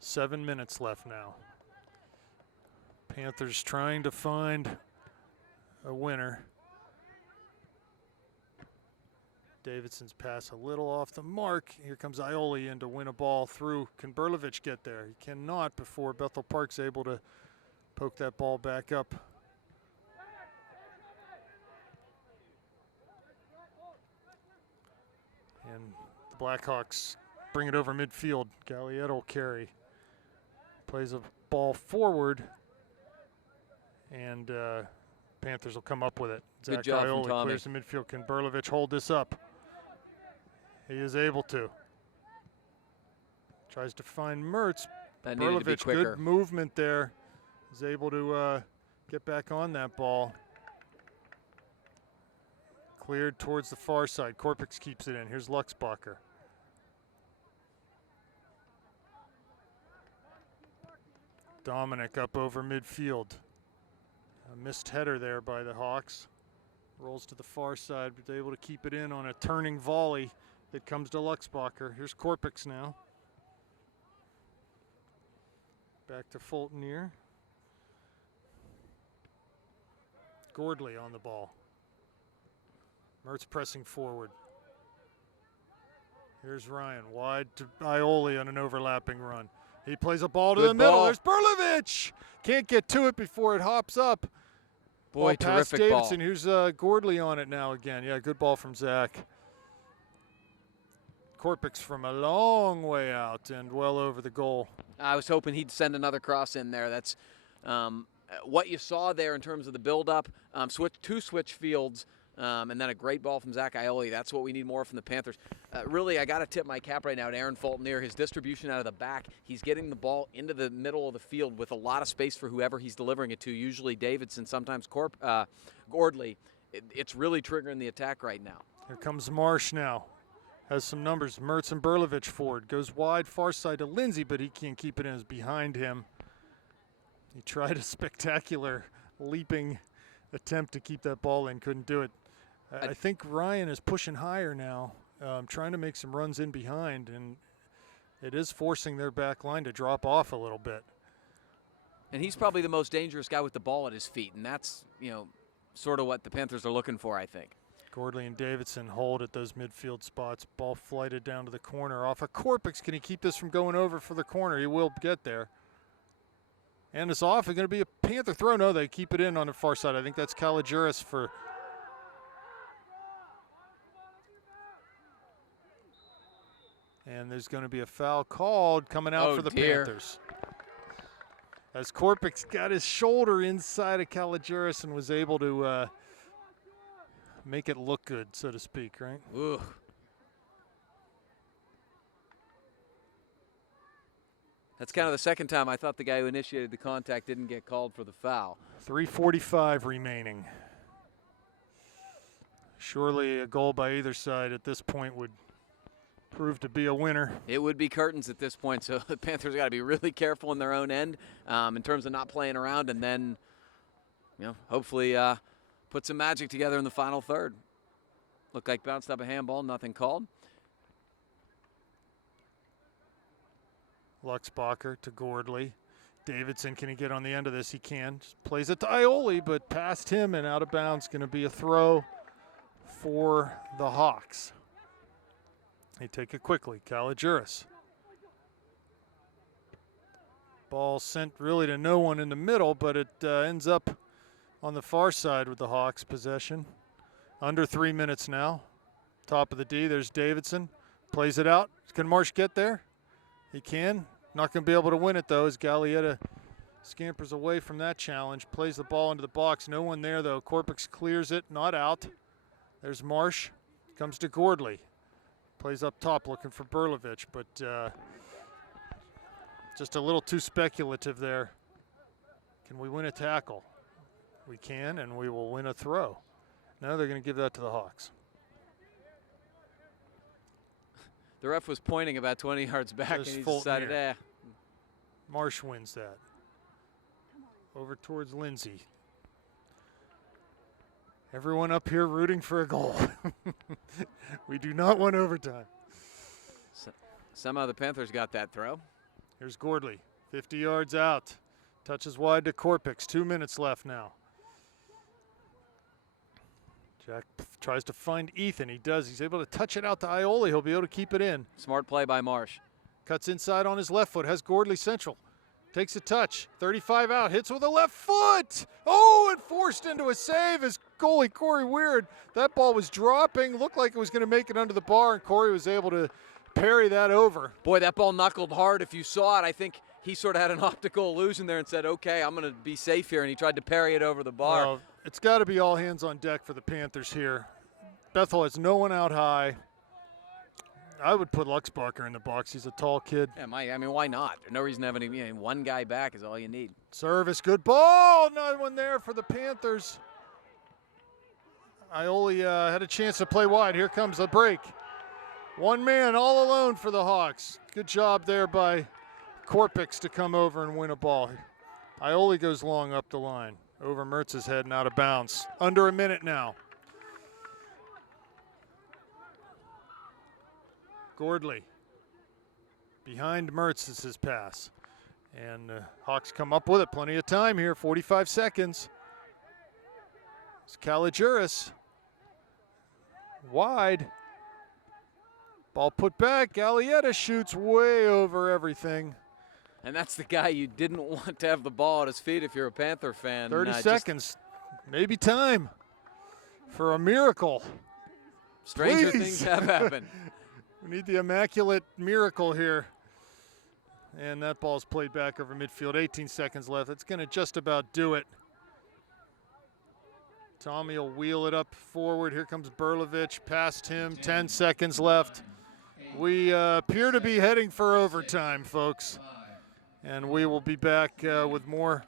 7 minutes left now. Panthers trying to find a winner. Davidson's pass a little off the mark. Here comes Ioli in to win a ball through. Can Berlovich get there? He cannot before Bethel Park's able to poke that ball back up. And the Blackhawks bring it over midfield. Gallietta will carry. Plays a ball forward, and Panthers will come up with it. Good Zach job from Ioli Tommy. clears the midfield. Can Berlovich hold this up? He is able to. Tries to find Mertz. That needed to be Berlovich, quicker. good movement there. Is able to get back on that ball. Cleared towards the far side. Korpix keeps it in. Here's Luxbacher. Dominic up over midfield. A missed header there by the Hawks. Rolls to the far side, but able to keep it in on a turning volley that comes to Luxbacher. Here's Korpix now. Back to Fulton here. Gordley on the ball. Mertz pressing forward. Here's Ryan, wide to Ioli on an overlapping run. He plays a ball to Good the middle. ball. There's Berlovich. Can't get to it before it hops up. Boy, Ball past terrific ball. Davidson. Here's Gordley on it now again. Yeah, good ball from Zach. Korpix from a long way out and well over the goal. I was hoping he'd send another cross in there. That's what you saw there in terms of the build-up. Switch fields, and then a great ball from Zach Ioli. That's what we need more from the Panthers. Really, I got to tip my cap right now to Aaron Fulton here. His distribution out of the back, he's getting the ball into the middle of the field with a lot of space for whoever he's delivering it to, usually Davidson, sometimes Gordley. It's really triggering the attack right now. Here comes Marsh now. Has some numbers. Mertz and Berlovich forward. Goes wide, far side to Lindsay, but he can't keep it in. It's behind him. He tried a spectacular leaping attempt to keep that ball in. Couldn't do it. I think Ryan is pushing higher now, trying to make some runs in behind, and it is forcing their back line to drop off a little bit. And he's probably the most dangerous guy with the ball at his feet, and that's, sort of what the Panthers are looking for, I think. Gordley and Davidson hold at those midfield spots. Ball flighted down to the corner off of Korpix. Can he keep this from going over for the corner? He will get there. And it's off. It's going to be a Panther throw. No, they keep it in on the far side. I think that's Kalijuris for. And there's going to be a foul called coming out for the Panthers. As Korpix got his shoulder inside of Kalijuris and was able to make it look good, so to speak, right? Ooh. That's kind of the second time I thought the guy who initiated the contact didn't get called for the foul. 3:45 remaining. Surely a goal by either side at this point would prove to be a winner. It would be curtains at this point, so the Panthers got to be really careful in their own end in terms of not playing around, and then, hopefully put some magic together in the final third. Looked like bounced up a handball, nothing called. Luxbacher to Gordley. Davidson, can he get on the end of this? He can. Just plays it to Ioli, but past him and out of bounds. Going to be a throw for the Hawks. They take it quickly. Kalijuris. Ball sent really to no one in the middle, but it ends up on the far side with the Hawks possession. Under 3 minutes now. Top of the D, there's Davidson. Plays it out. Can Marsh get there? He can. Not going to be able to win it, though, as Gallietta scampers away from that challenge. Plays the ball into the box. No one there, though. Korpix clears it. Not out. There's Marsh. Comes to Gordley. Plays up top looking for Berlovich, but just a little too speculative there. Can we win a tackle? We can, and we will win a throw. Now they're going to give that to the Hawks. The ref was pointing about 20 yards back, and he decided, Marsh wins that. Over towards Lindsay. Everyone up here rooting for a goal. We do not want overtime. Somehow the Panthers got that throw. Here's Gordley, 50 yards out. Touches wide to Korpix. 2 minutes left now. Jack tries to find Ethan. He does. He's able to touch it out to Ioli. He'll be able to keep it in. Smart play by Marsh. Cuts inside on his left foot. Has Gordley central. Takes a touch. 35 out. Hits with a left foot. Oh, and forced into a save as goalie Corey Weird. That ball was dropping. Looked like it was going to make it under the bar, and Corey was able to parry that over. Boy, that ball knuckled hard. If you saw it, I think he sort of had an optical illusion there and said, okay, I'm going to be safe here, and he tried to parry it over the bar. Well, it's got to be all hands on deck for the Panthers here. Bethel has no one out high. I would put Luxbacher in the box. He's a tall kid. Yeah, I mean, why not? There's no reason to have any, one guy back is all you need. Service, good ball. Another one there for the Panthers. Ioli had a chance to play wide. Here comes the break. One man all alone for the Hawks. Good job there by Korpix to come over and win a ball. Ioli goes long up the line. Over Mertz's head and out of bounds. Under a minute now. Gordley. Behind Mertz is his pass. And Hawks come up with it. Plenty of time here. 45 seconds. It's Kalijuris. Wide. Ball put back. Gallietta shoots way over everything. And that's the guy you didn't want to have the ball at his feet if you're a Panther fan. 30 seconds. Maybe time for a miracle. Stranger Please. things have happened. We need the immaculate miracle here. And that ball's played back over midfield. 18 seconds left. It's going to just about do it. Tommy will wheel it up forward. Here comes Berlovich. Past him. 10 seconds left. We appear to be heading for overtime, folks. And we will be back with more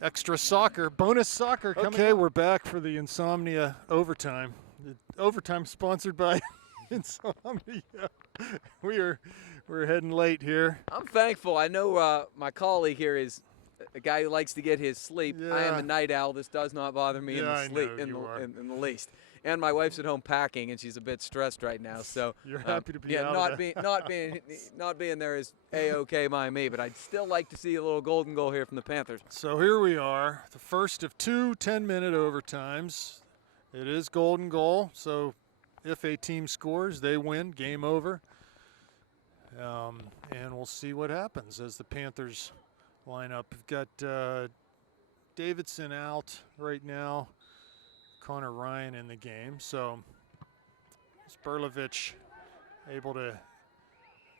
extra soccer, bonus soccer coming. Okay, we're back for the Insomnia overtime. The overtime sponsored by Insomnia. We're heading late here. I'm thankful. I know my colleague here is a guy who likes to get his sleep. Yeah. I am a night owl. This does not bother me in the least. And my wife's at home packing, and she's a bit stressed right now. So you're happy to be out not of that. not being there is a-okay by me. But I'd still like to see a little golden goal here from the Panthers. So here we are, the first of two 10-minute overtimes. It is golden goal. So if a team scores, they win. Game over. And we'll see what happens as the Panthers line up. We've got Davidson out right now. Connor Ryan in the game. So Sperlovich able to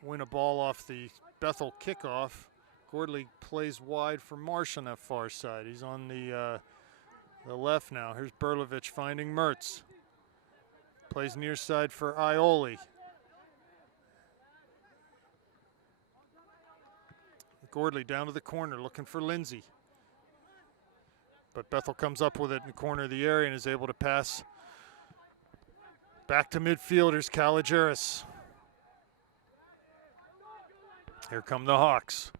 win a ball off the Bethel kickoff. Gordley plays wide for Marsh on that far side. He's on the left now. Here's Berlovich finding Mertz. Plays near side for Ioli. Gordley down to the corner looking for Lindsay. But Bethel comes up with it in the corner of the area and is able to pass back to midfielders, Kalijuris. Here come the Hawks.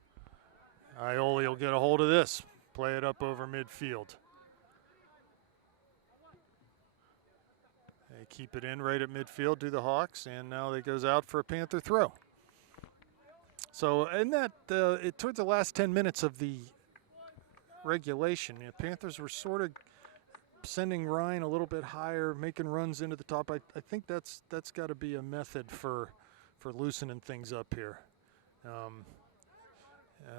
Ioli will get a hold of this. Play it up over midfield. They keep it in right at midfield to the Hawks, and now it goes out for a Panther throw. So in that, towards the last 10 minutes of the regulation, the Panthers were sort of sending Ryan a little bit higher, making runs into the top. I think that's got to be a method for loosening things up here.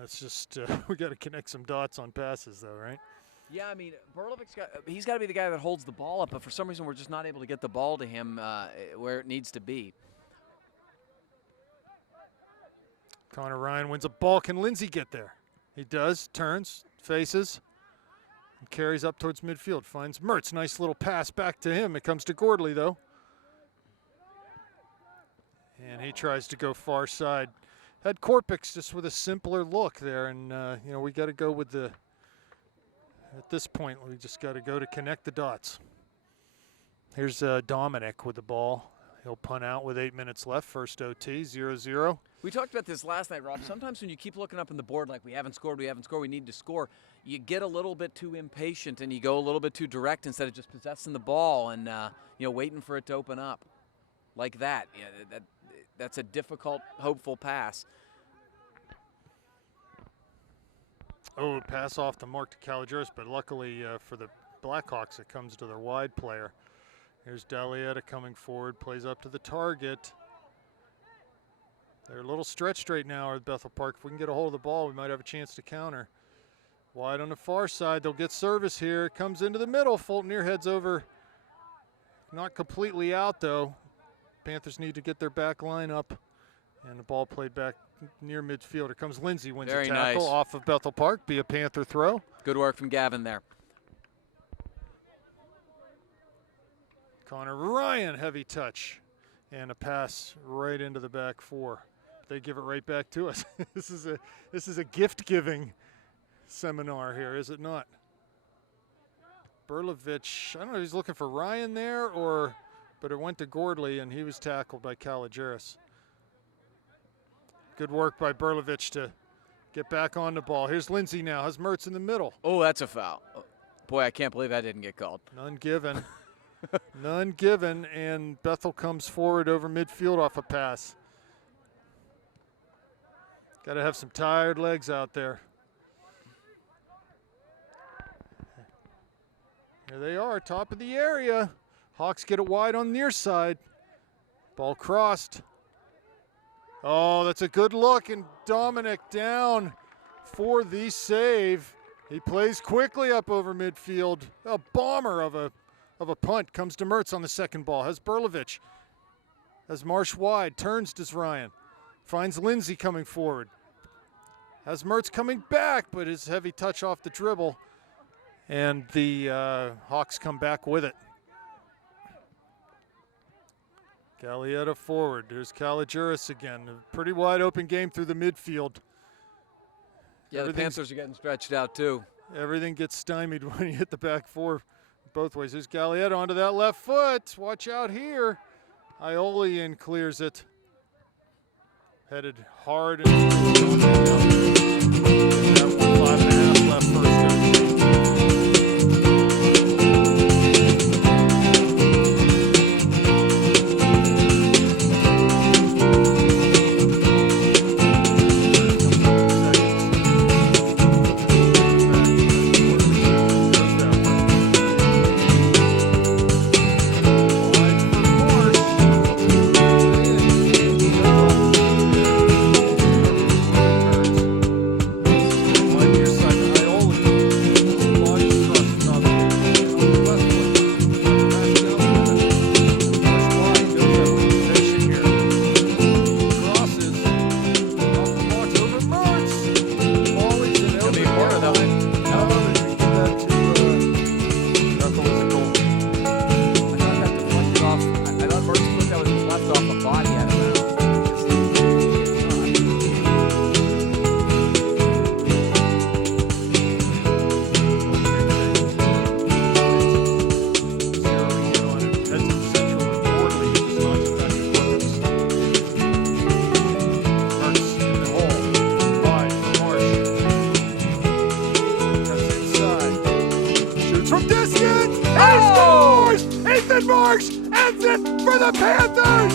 It's just we got to connect some dots on passes, though, right? Yeah, I mean, he's got to be the guy that holds the ball up, but for some reason we're just not able to get the ball to him where it needs to be. Connor Ryan wins a ball. Can Lindsay get there? He does. Turns, faces, and carries up towards midfield. Finds Mertz. Nice little pass back to him. It comes to Gordley, though. And he tries to go far side. Had Korpix just with a simpler look there. And, we got to go with at this point, we just got to go to connect the dots. Here's Dominic with the ball. He'll punt out with 8 minutes left. First OT, 0-0. We talked about this last night, Rob. Sometimes when you keep looking up on the board like we haven't scored, we need to score, you get a little bit too impatient and you go a little bit too direct instead of just possessing the ball and waiting for it to open up like that. Yeah, that's a difficult, hopeful pass. Oh, pass off the mark to Kalijuris, but luckily for the Blackhawks, it comes to their wide player. Here's Dalietta coming forward, plays up to the target. They're a little stretched right now at Bethel Park. If we can get a hold of the ball, we might have a chance to counter. Wide on the far side, they'll get service here. Comes into the middle, Fulton heads over. Not completely out though. Panthers need to get their back line up, and the ball played back near midfield. Here comes Lindsay, wins Very a tackle nice. off of Bethel Park. Be a Panther throw. Good work from Gavin there. Connor Ryan, heavy touch. And a pass right into the back four. They give it right back to us. This is a gift-giving seminar here, is it not? Berlovich, I don't know if he's looking for Ryan there, but it went to Gordley, and he was tackled by Kaligeris. Good work by Berlovich to get back on the ball. Here's Lindsay now. Has Mertz in the middle. Oh, that's a foul. Boy, I can't believe that didn't get called. None given. None given, and Bethel comes forward over midfield off a pass. Got to have some tired legs out there. Here they are, top of the area. Hawks get it wide on the near side. Ball crossed. Oh, that's a good look, and Dominic down for the save. He plays quickly up over midfield. A bomber of a punt comes to Mertz on the second ball. Has Berlovich. Has Marsh wide. Turns to Ryan. Finds Lindsay coming forward. Has Mertz coming back, but his heavy touch off the dribble. And the Hawks come back with it. Gallietta forward. There's Kaligeris again. A pretty wide open game through the midfield. Yeah, the Panthers are getting stretched out too. Everything gets stymied when you hit the back four both ways. There's Gallietta onto that left foot. Watch out here. Iolian clears it. Headed hard and got 5.5 left first. Marsh ends it for the Panthers!